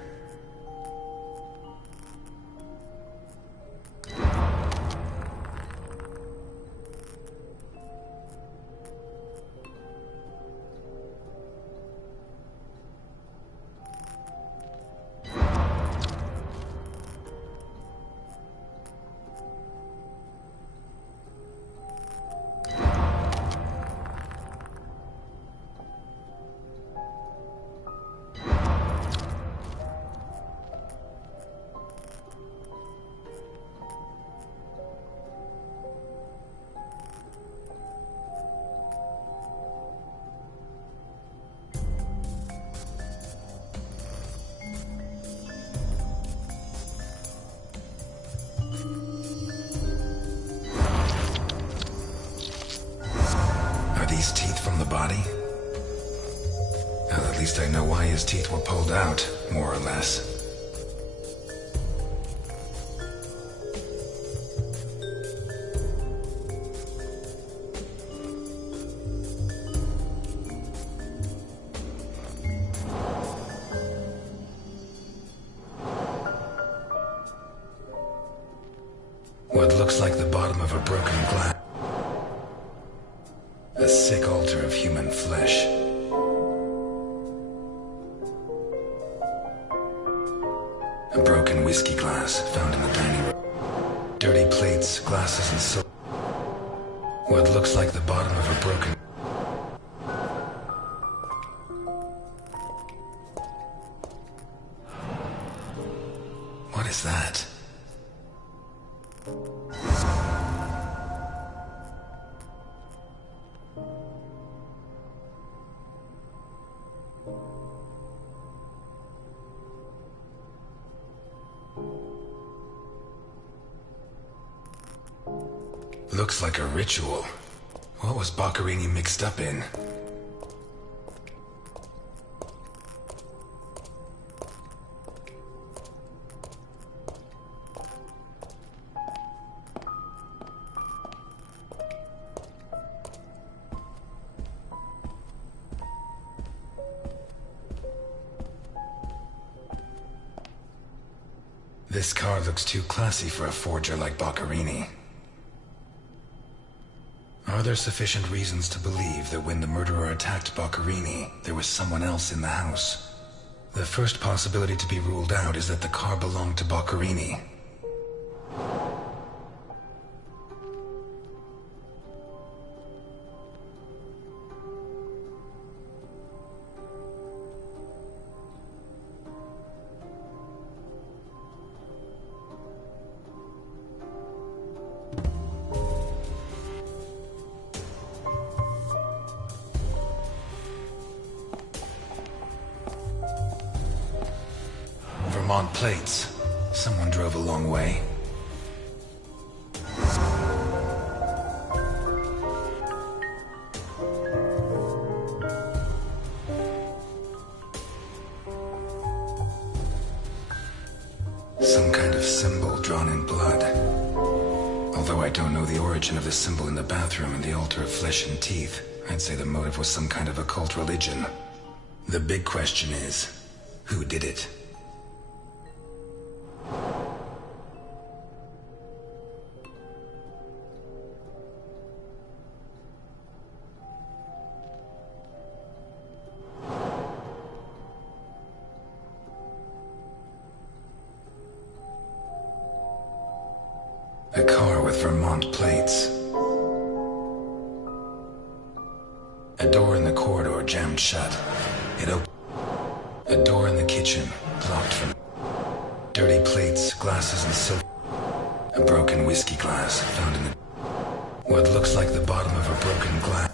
These teeth from the body? Well, at least I know why his teeth were pulled out, more or less. What looks like the bottom of a broken glass. A sick altar of human flesh. A broken whiskey glass found in the dining room. Dirty plates, glasses, and silver. What looks like the bottom of a broken... What is that? Looks like a ritual. What was Boccherini mixed up in? This car looks too classy for a forger like Boccherini. Are there sufficient reasons to believe that when the murderer attacked Boccherini, there was someone else in the house? The first possibility to be ruled out is that the car belonged to Boccherini. Vermont plates. Someone drove a long way. Some kind of symbol drawn in blood. Although I don't know the origin of the symbol in the bathroom and the altar of flesh and teeth, I'd say the motive was some kind of occult religion. The big question is, who did it? A car with Vermont plates. A door in the corridor jammed shut. It opened. A door in the kitchen, locked from... Dirty plates, glasses, and silver. A broken whiskey glass found in the... What looks like the bottom of a broken glass.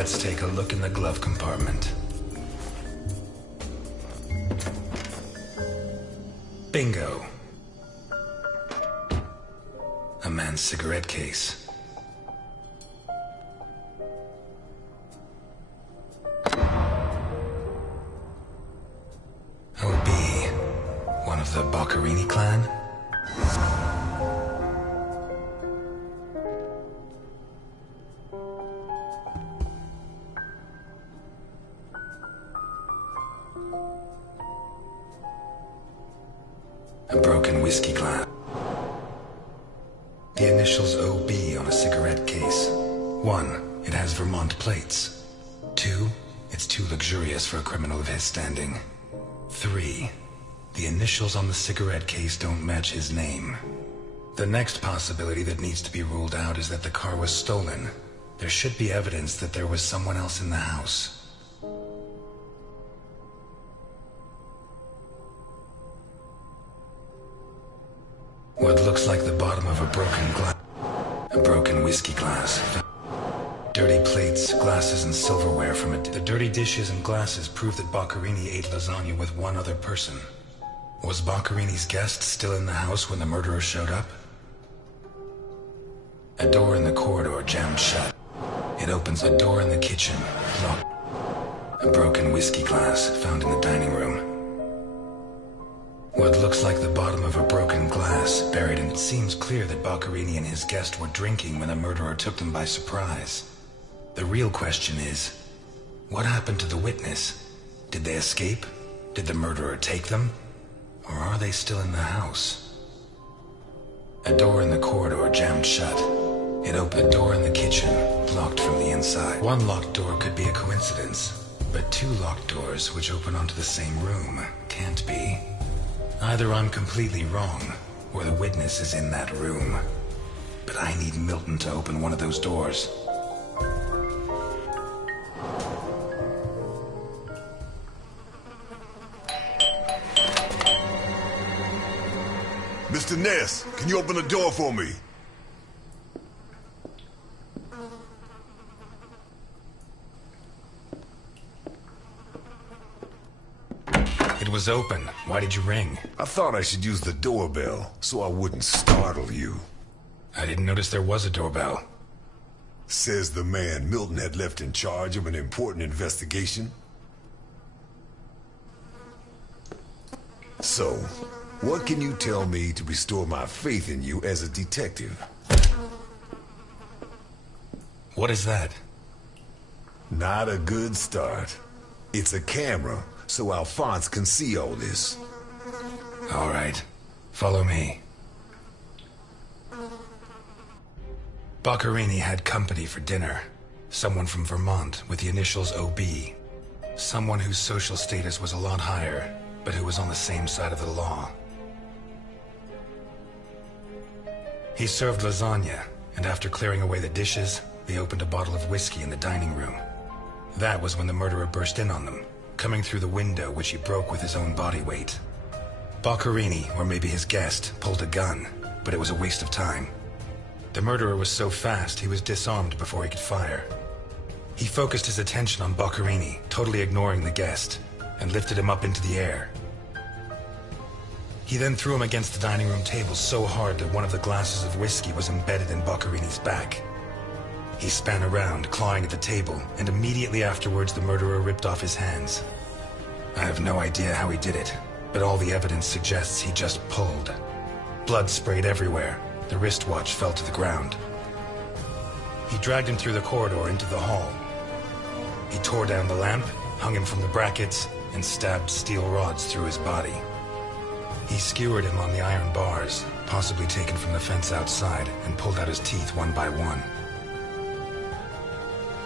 Let's take a look in the glove compartment. Bingo. A man's cigarette case. OB. One of the Boccarini clan? A broken whiskey glass. The initials OB on a cigarette case. 1. It has Vermont plates. 2. It's too luxurious for a criminal of his standing. 3. The initials on the cigarette case don't match his name. The next possibility that needs to be ruled out is that the car was stolen. There should be evidence that there was someone else in the house. What looks like the bottom of a broken glass. A broken whiskey glass. Dirty plates, glasses, and silverware from it. The dirty dishes and glasses prove that Boccarini ate lasagna with one other person. Was Boccarini's guest still in the house when the murderer showed up? A door in the corridor jammed shut. It opens a door in the kitchen, locked. A broken whiskey glass found in the dining room. What looks like the bottom of a broken glass buried in it. Seems clear that Boccarini and his guest were drinking when the murderer took them by surprise. The real question is, what happened to the witness? Did they escape? Did the murderer take them? Or are they still in the house? A door in the corridor jammed shut. It opened a door in the kitchen, locked from the inside. One locked door could be a coincidence, but 2 locked doors which open onto the same room can't be. Either I'm completely wrong, or the witness is in that room. But I need Milton to open one of those doors. Mr. Ness, can you open the door for me? It was open. Why did you ring? I thought I should use the doorbell, so I wouldn't startle you. I didn't notice there was a doorbell. Says the man Milton had left in charge of an important investigation. So, what can you tell me to restore my faith in you as a detective? What is that? Not a good start. It's a camera, so Alphonse can see all this. All right. Follow me. Boccarini had company for dinner. Someone from Vermont with the initials OB. Someone whose social status was a lot higher, but who was on the same side of the law. He served lasagna, and after clearing away the dishes, they opened a bottle of whiskey in the dining room. That was when the murderer burst in on them, coming through the window which he broke with his own body weight. Boccarini, or maybe his guest, pulled a gun, but it was a waste of time. The murderer was so fast he was disarmed before he could fire. He focused his attention on Boccarini, totally ignoring the guest, and lifted him up into the air. He then threw him against the dining room table so hard that one of the glasses of whiskey was embedded in Boccarini's back. He span around, clawing at the table, and immediately afterwards the murderer ripped off his hands. I have no idea how he did it, but all the evidence suggests he just pulled. Blood sprayed everywhere. The wristwatch fell to the ground. He dragged him through the corridor into the hall. He tore down the lamp, hung him from the brackets, and stabbed steel rods through his body. He skewered him on the iron bars, possibly taken from the fence outside, and pulled out his teeth one by one.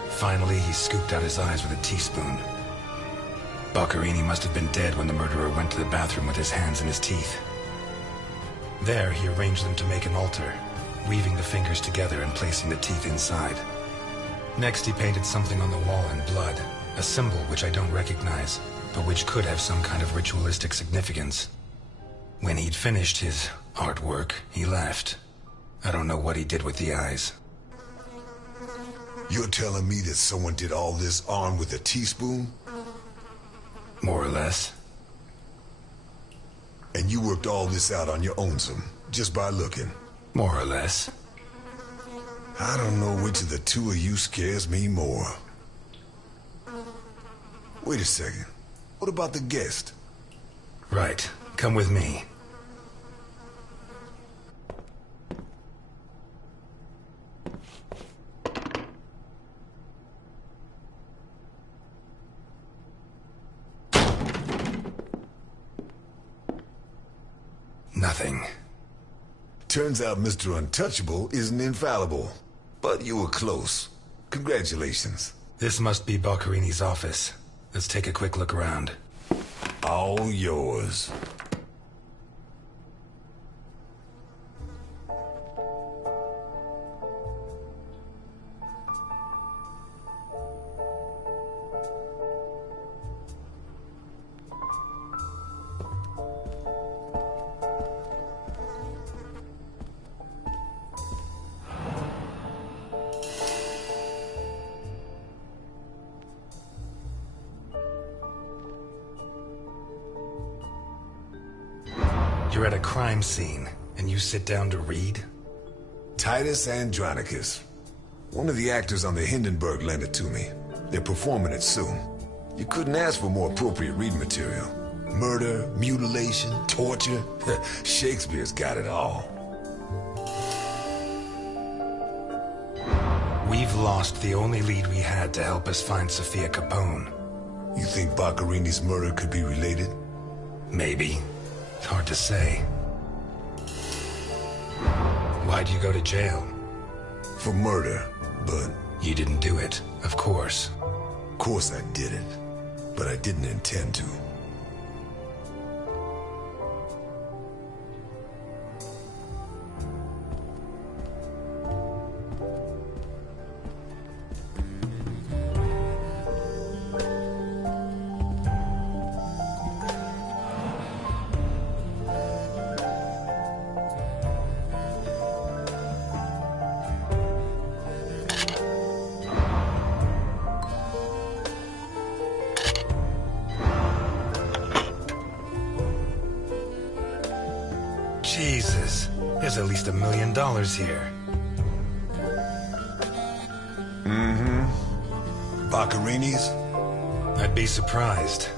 Finally, he scooped out his eyes with a teaspoon. Boccarini must have been dead when the murderer went to the bathroom with his hands in his teeth. There, he arranged them to make an altar, weaving the fingers together and placing the teeth inside. Next, he painted something on the wall in blood, a symbol which I don't recognize, but which could have some kind of ritualistic significance. When he'd finished his artwork, he left. I don't know what he did with the eyes. You're telling me that someone did all this armed with a teaspoon? More or less. And you worked all this out on your own, just by looking? More or less. I don't know which of the two of you scares me more. Wait a second. What about the guest? Right. Come with me. Nothing. Turns out Mr. Untouchable isn't infallible. But you were close. Congratulations. This must be Boccarini's office. Let's take a quick look around. All yours. You're at a crime scene, and you sit down to read? Titus Andronicus. One of the actors on the Hindenburg lent it to me. They're performing it soon. You couldn't ask for more appropriate reading material. Murder, mutilation, torture. Shakespeare's got it all. We've lost the only lead we had to help us find Sophia Capone. You think Boccarini's murder could be related? Maybe. It's hard to say. Why'd you go to jail? For murder, but... You didn't do it, of course. Of course I did it, but I didn't intend to. Jesus, there's at least $1 million here. Mm-hmm. Boccarini's? I'd be surprised.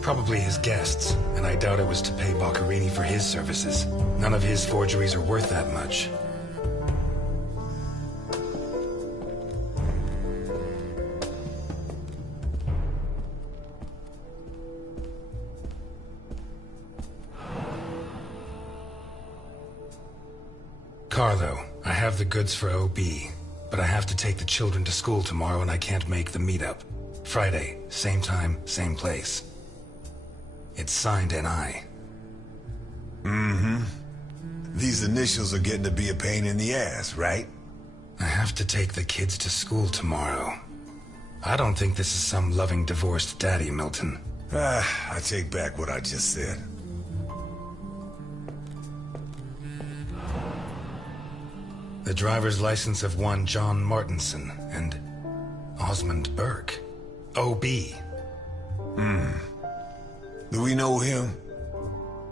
Probably his guests, and I doubt it was to pay Boccarini for his services. None of his forgeries are worth that much. Carlo, I have the goods for OB, but I have to take the children to school tomorrow and I can't make the meetup. Friday, same time, same place. It's signed NI. Mm-hmm. These initials are getting to be a pain in the ass, right? I have to take the kids to school tomorrow. I don't think this is some loving divorced daddy, Milton. I take back what I just said. The driver's license of one John Martinson and Osmond Burke. OB. Do we know him?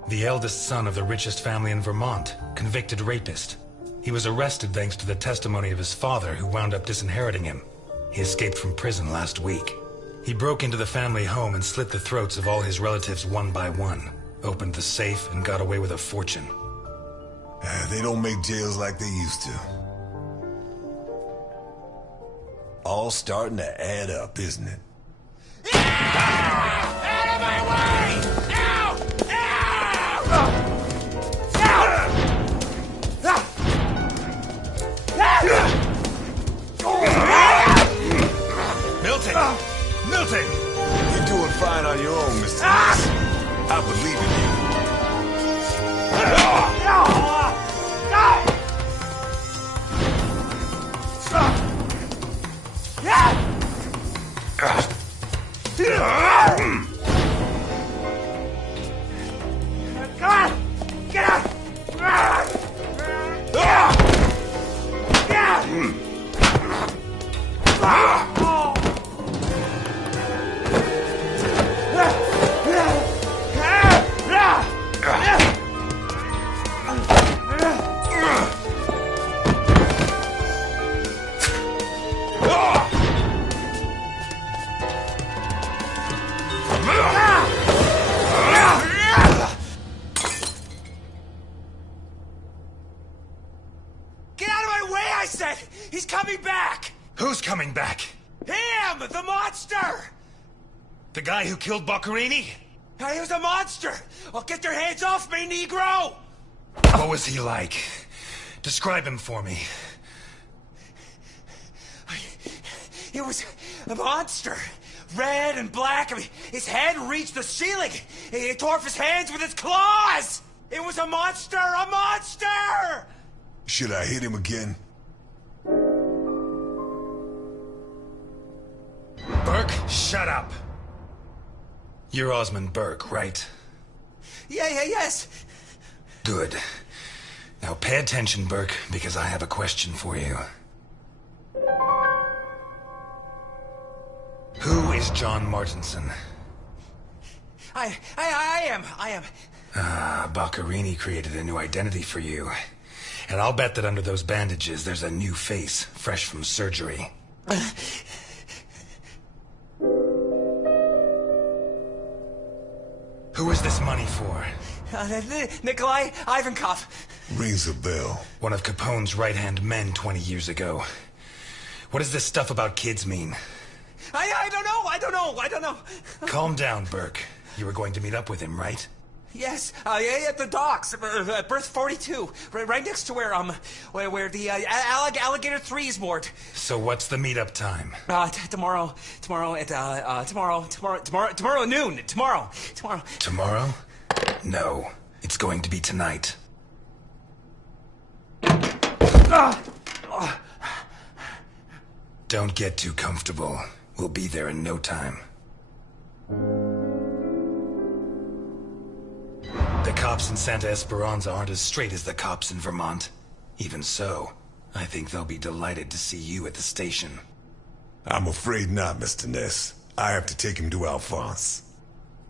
The eldest son of the richest family in Vermont, convicted rapist. He was arrested thanks to the testimony of his father, who wound up disinheriting him. He escaped from prison last week. He broke into the family home and slit the throats of all his relatives one by one, opened the safe, and got away with a fortune. They don't make jails like they used to. All starting to add up, isn't it? Out of my way! Ow! Milton! Milton! You're doing fine on your own, Mr. Ness. I believe in you. Get out! coming back? Him! The monster! The guy who killed Boccherini? He was a monster! Oh, get your hands off me, Negro! What was he like? Describe him for me. He was a monster. Red and black. I mean, his head reached the ceiling. He tore off his hands with his claws! It was a monster! A monster! Should I hit him again? Burke, shut up. You're Osmond Burke, right? Yes. Good. Now pay attention, Burke, because I have a question for you. Who is John Martinson? I am. Boccherini created a new identity for you. And I'll bet that under those bandages there's a new face, fresh from surgery. Who is this money for? Nikolai Ivankov. Rings a bell. One of Capone's right-hand men 20 years ago. What does this stuff about kids mean? I don't know. Calm down, Burke. You were going to meet up with him, right? Yes, at the docks, berth 42, right next to where the Alligator 3 is moored. So what's the meetup time? Tomorrow at noon. Tomorrow. Tomorrow? No, it's going to be tonight. Don't get too comfortable. We'll be there in no time. The cops in Santa Esperanza aren't as straight as the cops in Vermont. Even so, I think they'll be delighted to see you at the station. I'm afraid not, Mr. Ness. I have to take him to Alphonse.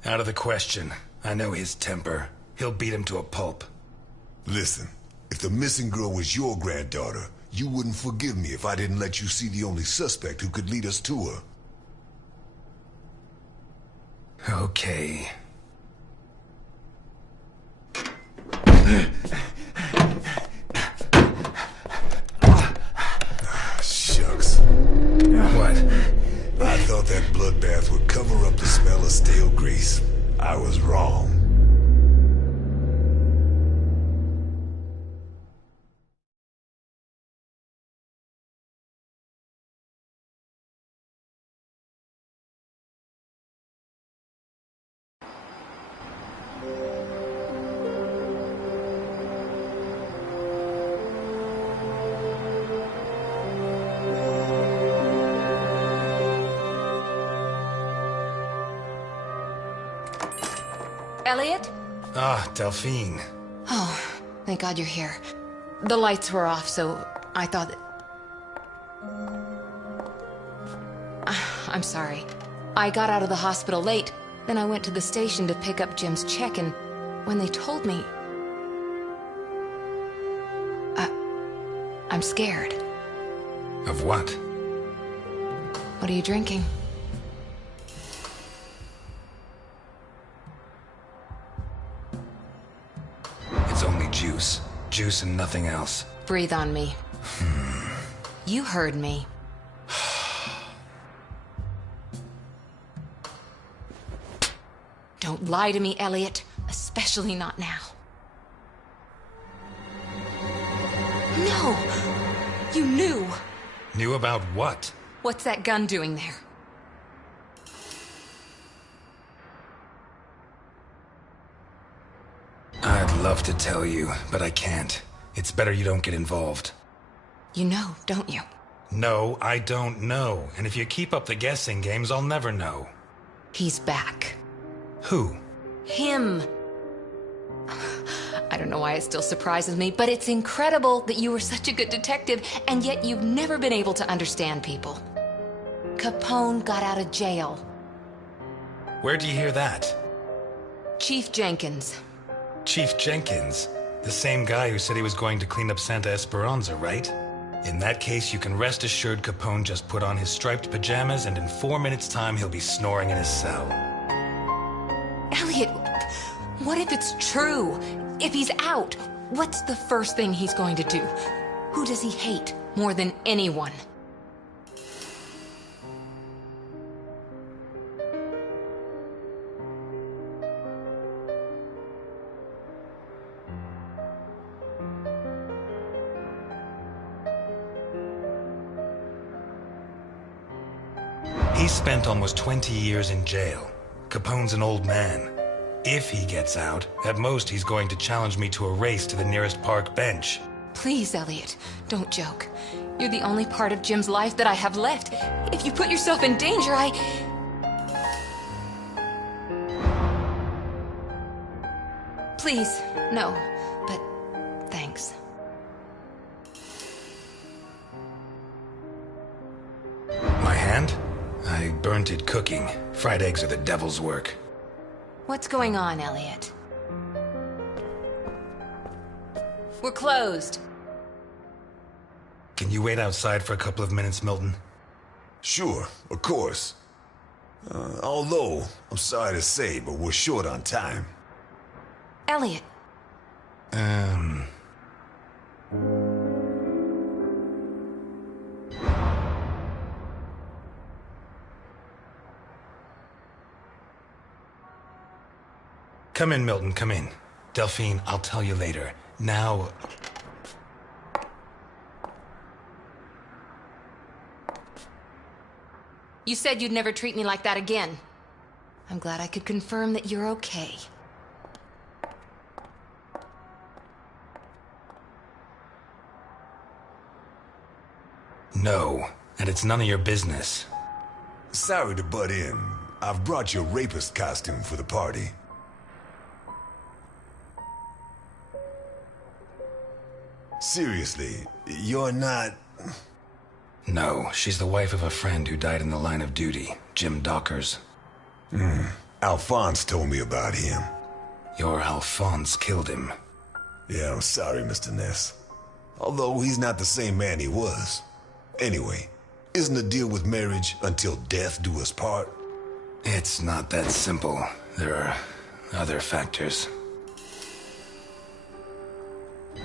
Out of the question. I know his temper. He'll beat him to a pulp. Listen, if the missing girl was your granddaughter, you wouldn't forgive me if I didn't let you see the only suspect who could lead us to her. Okay. Shucks. What? I thought that bloodbath would cover up the smell of stale grease. I was wrong. Elliot? Ah, Delphine. Oh, thank God you're here. The lights were off, so I thought that... I'm sorry. I got out of the hospital late, then I went to the station to pick up Jim's check, and when they told me... I'm scared. Of what? What are you drinking? It's only juice. Juice and nothing else. Breathe on me. You heard me. Don't lie to me, Elliot. Especially not now. No! You knew! Knew about what? What's that gun doing there? I'd love to tell you, but I can't. It's better you don't get involved. You know, don't you? No, I don't know. And if you keep up the guessing games, I'll never know. He's back. Who? Him. I don't know why it still surprises me, but it's incredible that you were such a good detective, and yet you've never been able to understand people. Capone got out of jail. Where'd you hear that? Chief Jenkins. Chief Jenkins? The same guy who said he was going to clean up Santa Esperanza, right? In that case, you can rest assured Capone just put on his striped pajamas, and in 4 minutes' time, he'll be snoring in his cell. Elliot, what if it's true? If he's out, what's the first thing he's going to do? Who does he hate more than anyone? He spent almost 20 years in jail. Capone's an old man. If he gets out, at most he's going to challenge me to a race to the nearest park bench. Please, Elliot, don't joke. You're the only part of Jim's life that I have left. If you put yourself in danger, Please, no, but thanks. My hand? I burnt it cooking. Fried eggs are the devil's work. What's going on, Elliot? We're closed. Can you wait outside for a couple of minutes, Milton? Sure, of course. Although, I'm sorry to say, but we're short on time. Elliot. Come in, Milton, come in. Delphine, I'll tell you later. Now... You said you'd never treat me like that again. I'm glad I could confirm that you're okay. No, and it's none of your business. Sorry to butt in. I've brought your rapist costume for the party. Seriously, you're not... No, she's the wife of a friend who died in the line of duty, Jim Dockers. Alphonse told me about him. Your Alphonse killed him. Yeah, I'm sorry, Mr. Ness. Although he's not the same man he was. Anyway, isn't the deal with marriage until death do us part? It's not that simple. There are other factors.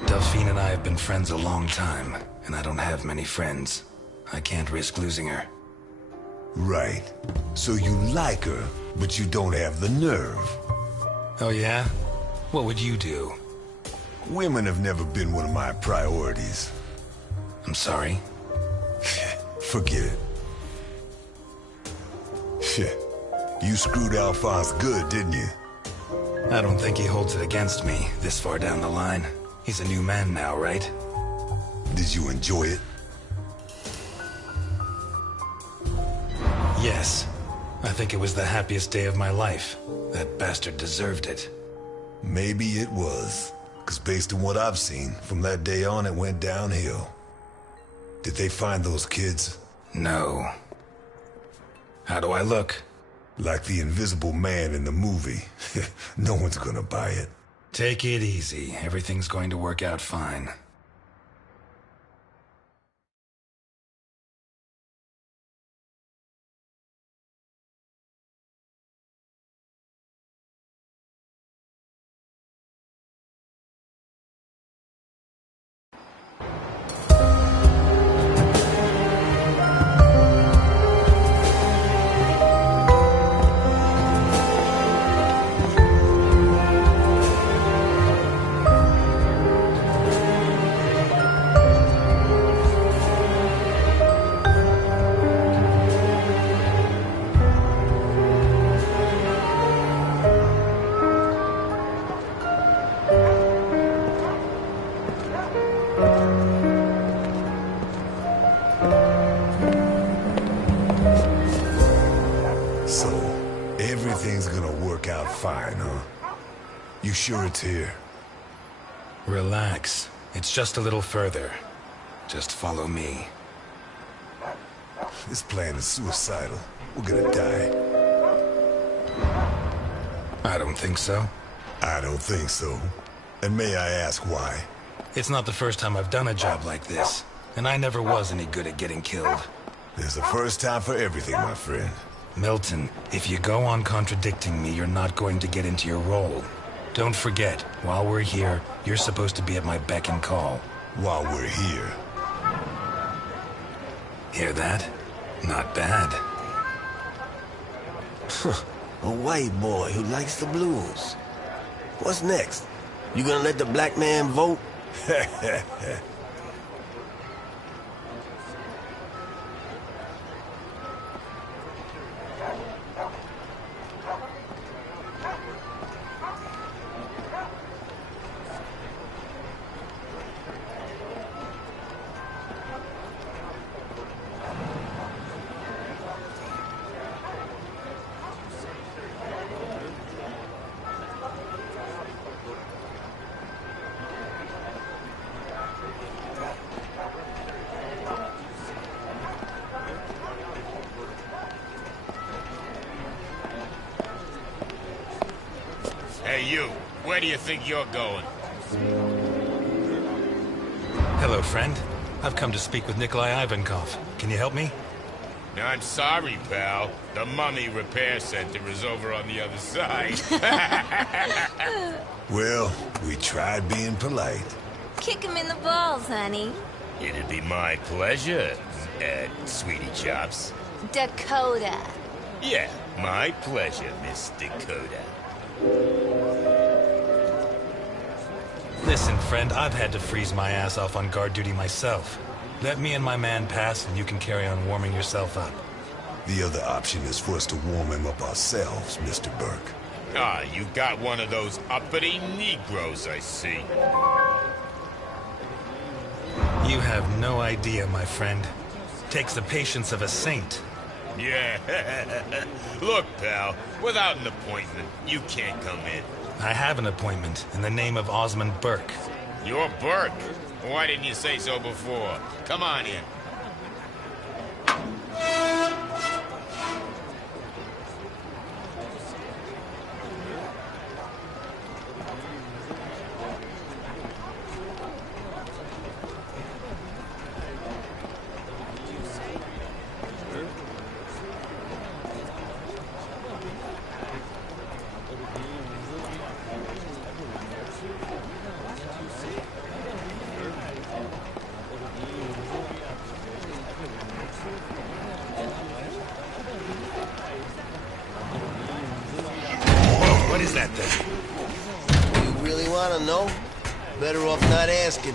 Delphine and I have been friends a long time, and I don't have many friends. I can't risk losing her. Right. So you like her, but you don't have the nerve. Oh yeah? What would you do? Women have never been one of my priorities. I'm sorry? Forget it. Shit. You screwed Alphonse good, didn't you? I don't think he holds it against me this far down the line. He's a new man now, right? Did you enjoy it? Yes. I think it was the happiest day of my life. That bastard deserved it. Maybe it was. Because based on what I've seen, from that day on it went downhill. Did they find those kids? No. How do I look? Like the Invisible Man in the movie. No one's gonna buy it. Take it easy. Everything's going to work out fine. Everything's gonna work out fine, huh? You sure it's here? Relax. It's just a little further. Just follow me. This plan is suicidal. We're gonna die. I don't think so. I don't think so. And may I ask why? It's not the first time I've done a job like this. And I never was any good at getting killed. There's a first time for everything, my friend. Milton, if you go on contradicting me, you're not going to get into your role. Don't forget, while we're here, you're supposed to be at my beck and call. While we're here. Hear that? Not bad. A white boy who likes the blues. What's next? You gonna let the black man vote? Hey, you. Where do you think you're going? Hello, friend. I've come to speak with Nikolai Ivankov. Can you help me? I'm sorry, pal. The Mummy Repair Center is over on the other side. Well, we tried being polite. Kick him in the balls, honey. It'd be my pleasure, Sweetie Chops. Dakota. Yeah, my pleasure, Miss Dakota. Listen, friend, I've had to freeze my ass off on guard duty myself. Let me and my man pass, and you can carry on warming yourself up. The other option is for us to warm him up ourselves, Mr. Burke. Ah, you got one of those uppity Negroes, I see. You have no idea, my friend. Takes the patience of a saint. Yeah. Look, pal, without an appointment, you can't come in. I have an appointment in the name of Osmond Burke. You're Burke? Why didn't you say so before? Come on in. What is that thing? You really want to know? Better off not asking.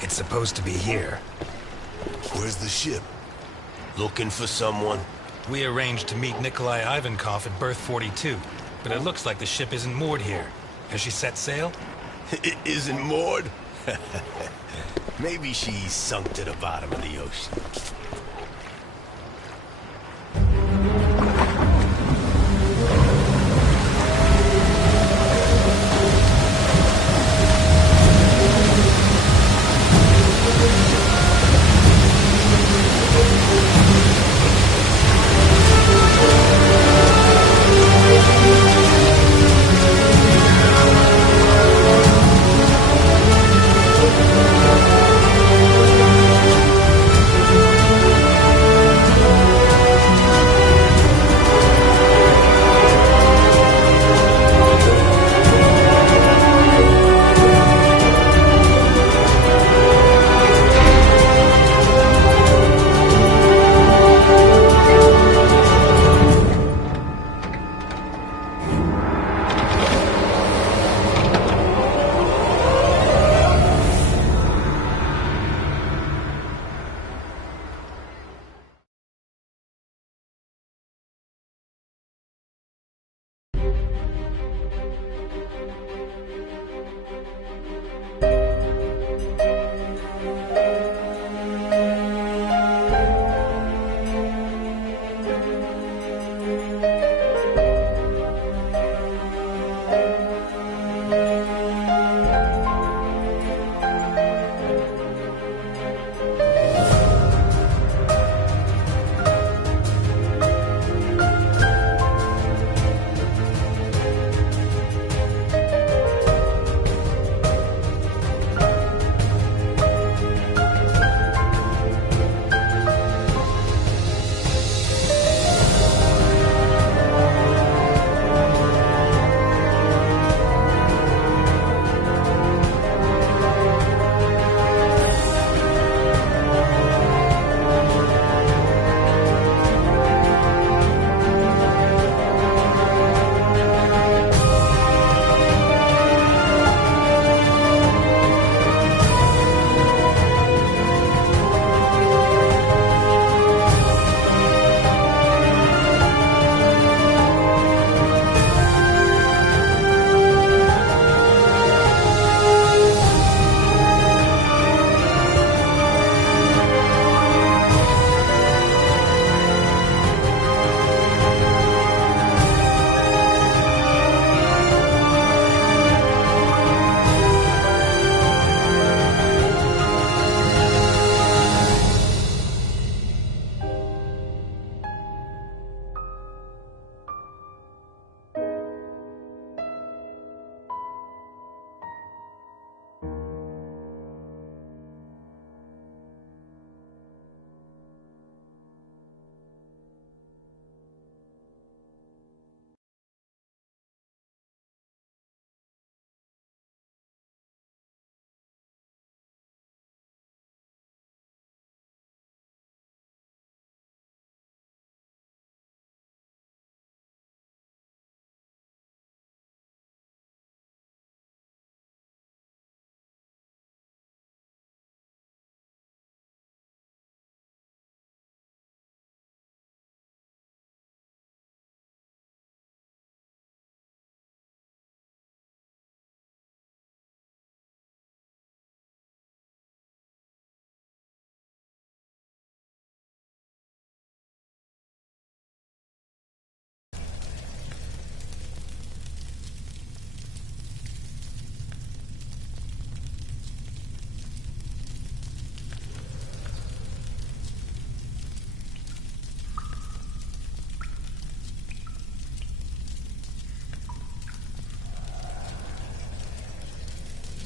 It's supposed to be here. Where's the ship? Looking for someone? We arranged to meet Nikolai Ivankov at berth 42, but it looks like the ship isn't moored here. Has she set sail? It isn't moored? Maybe she's sunk to the bottom of the ocean.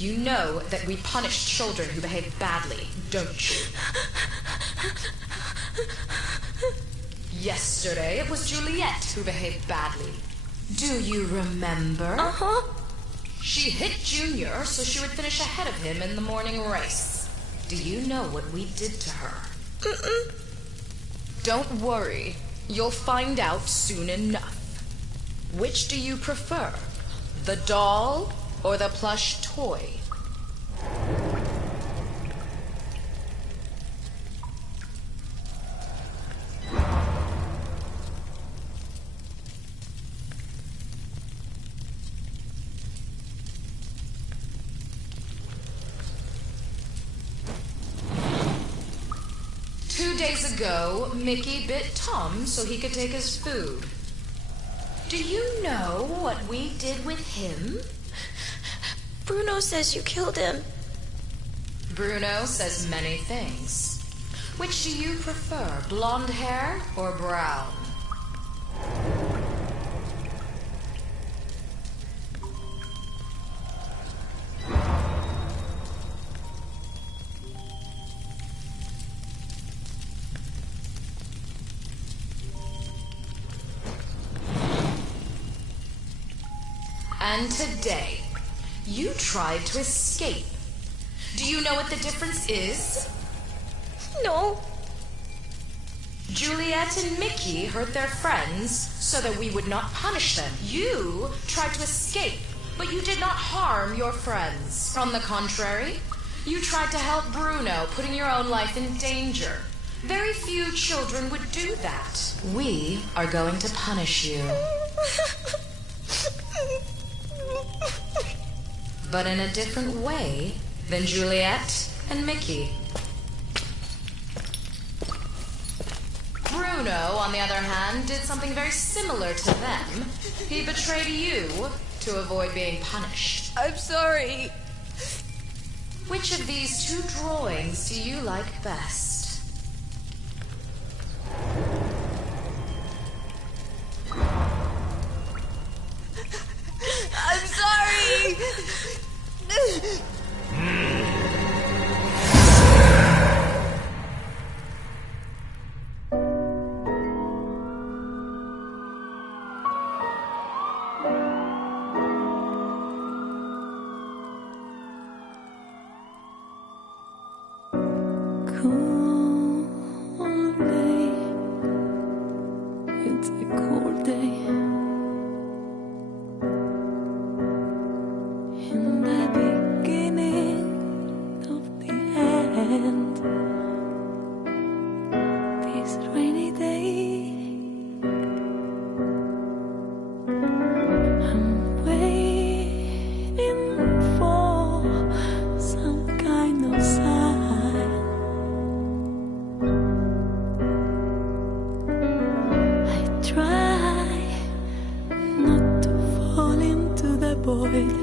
You know that we punish children who behave badly, don't you? Yesterday, it was Juliet who behaved badly. Do you remember? Uh-huh. She hit Junior so she would finish ahead of him in the morning race. Do you know what we did to her? Mm-mm. Don't worry. You'll find out soon enough. Which do you prefer? The doll or the plush toy? 2 days ago, Mickey bit Tom so he could take his food. Do you know what we did with him? Bruno says you killed him. Bruno says many things. Which do you prefer, blonde hair or brown? And today, you tried to escape. Do you know what the difference is? No. Juliet and Mickey hurt their friends so that we would not punish them. You tried to escape, but you did not harm your friends. On the contrary, you tried to help Bruno, putting your own life in danger. Very few children would do that. We are going to punish you. But in a different way than Juliet and Mickey. Bruno, on the other hand, did something very similar to them. He betrayed you to avoid being punished. I'm sorry. Which of these two drawings do you like best? I'm sorry. Cold day. It's a cold day. In the beginning of the end, this rainy day, I'm waiting for some kind of sign. I try not to fall into the void.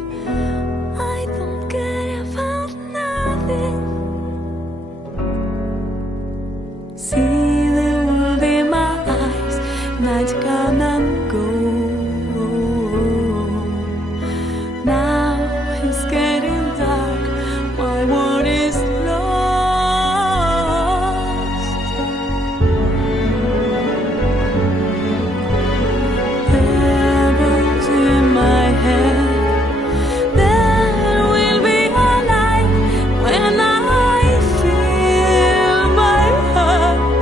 I don't care about nothing. See the world in my eyes, night come and go. Now it's getting dark, my world is lost. Heaven's in my head. There will be a light when I feel my heart.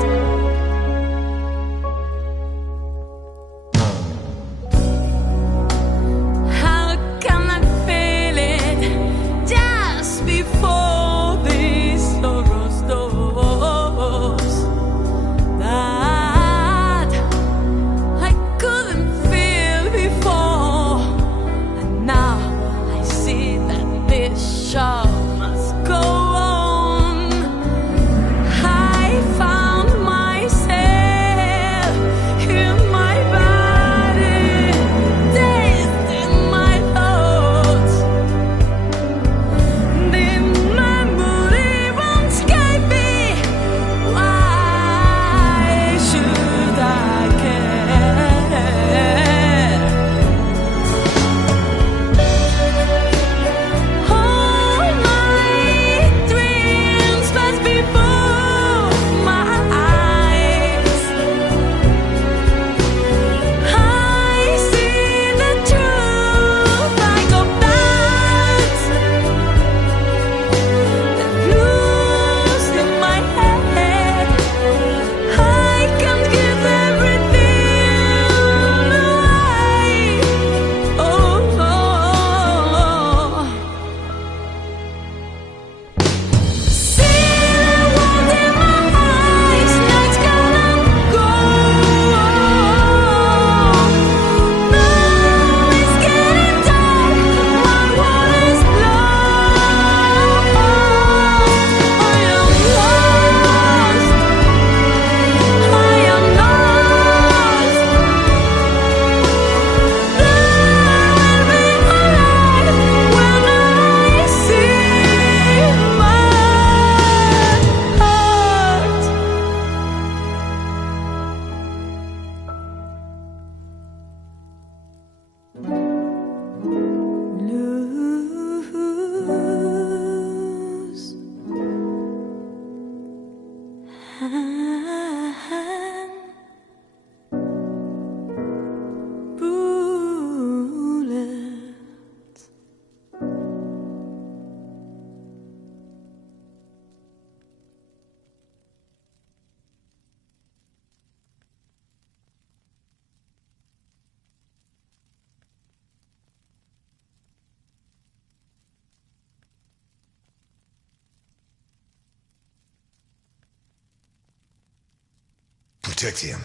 protect him.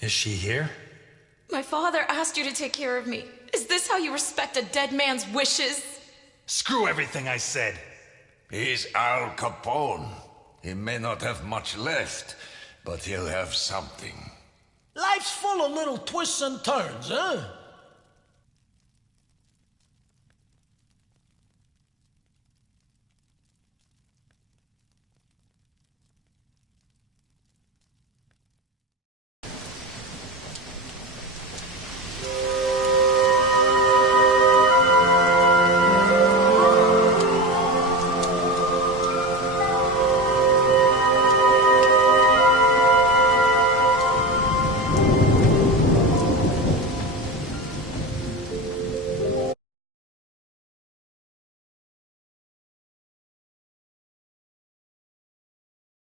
Is she here? My father asked you to take care of me. Is this how you respect a dead man's wishes? Screw everything I said. He's Al Capone. He may not have much left, but he'll have something. Life's full of little twists and turns, huh?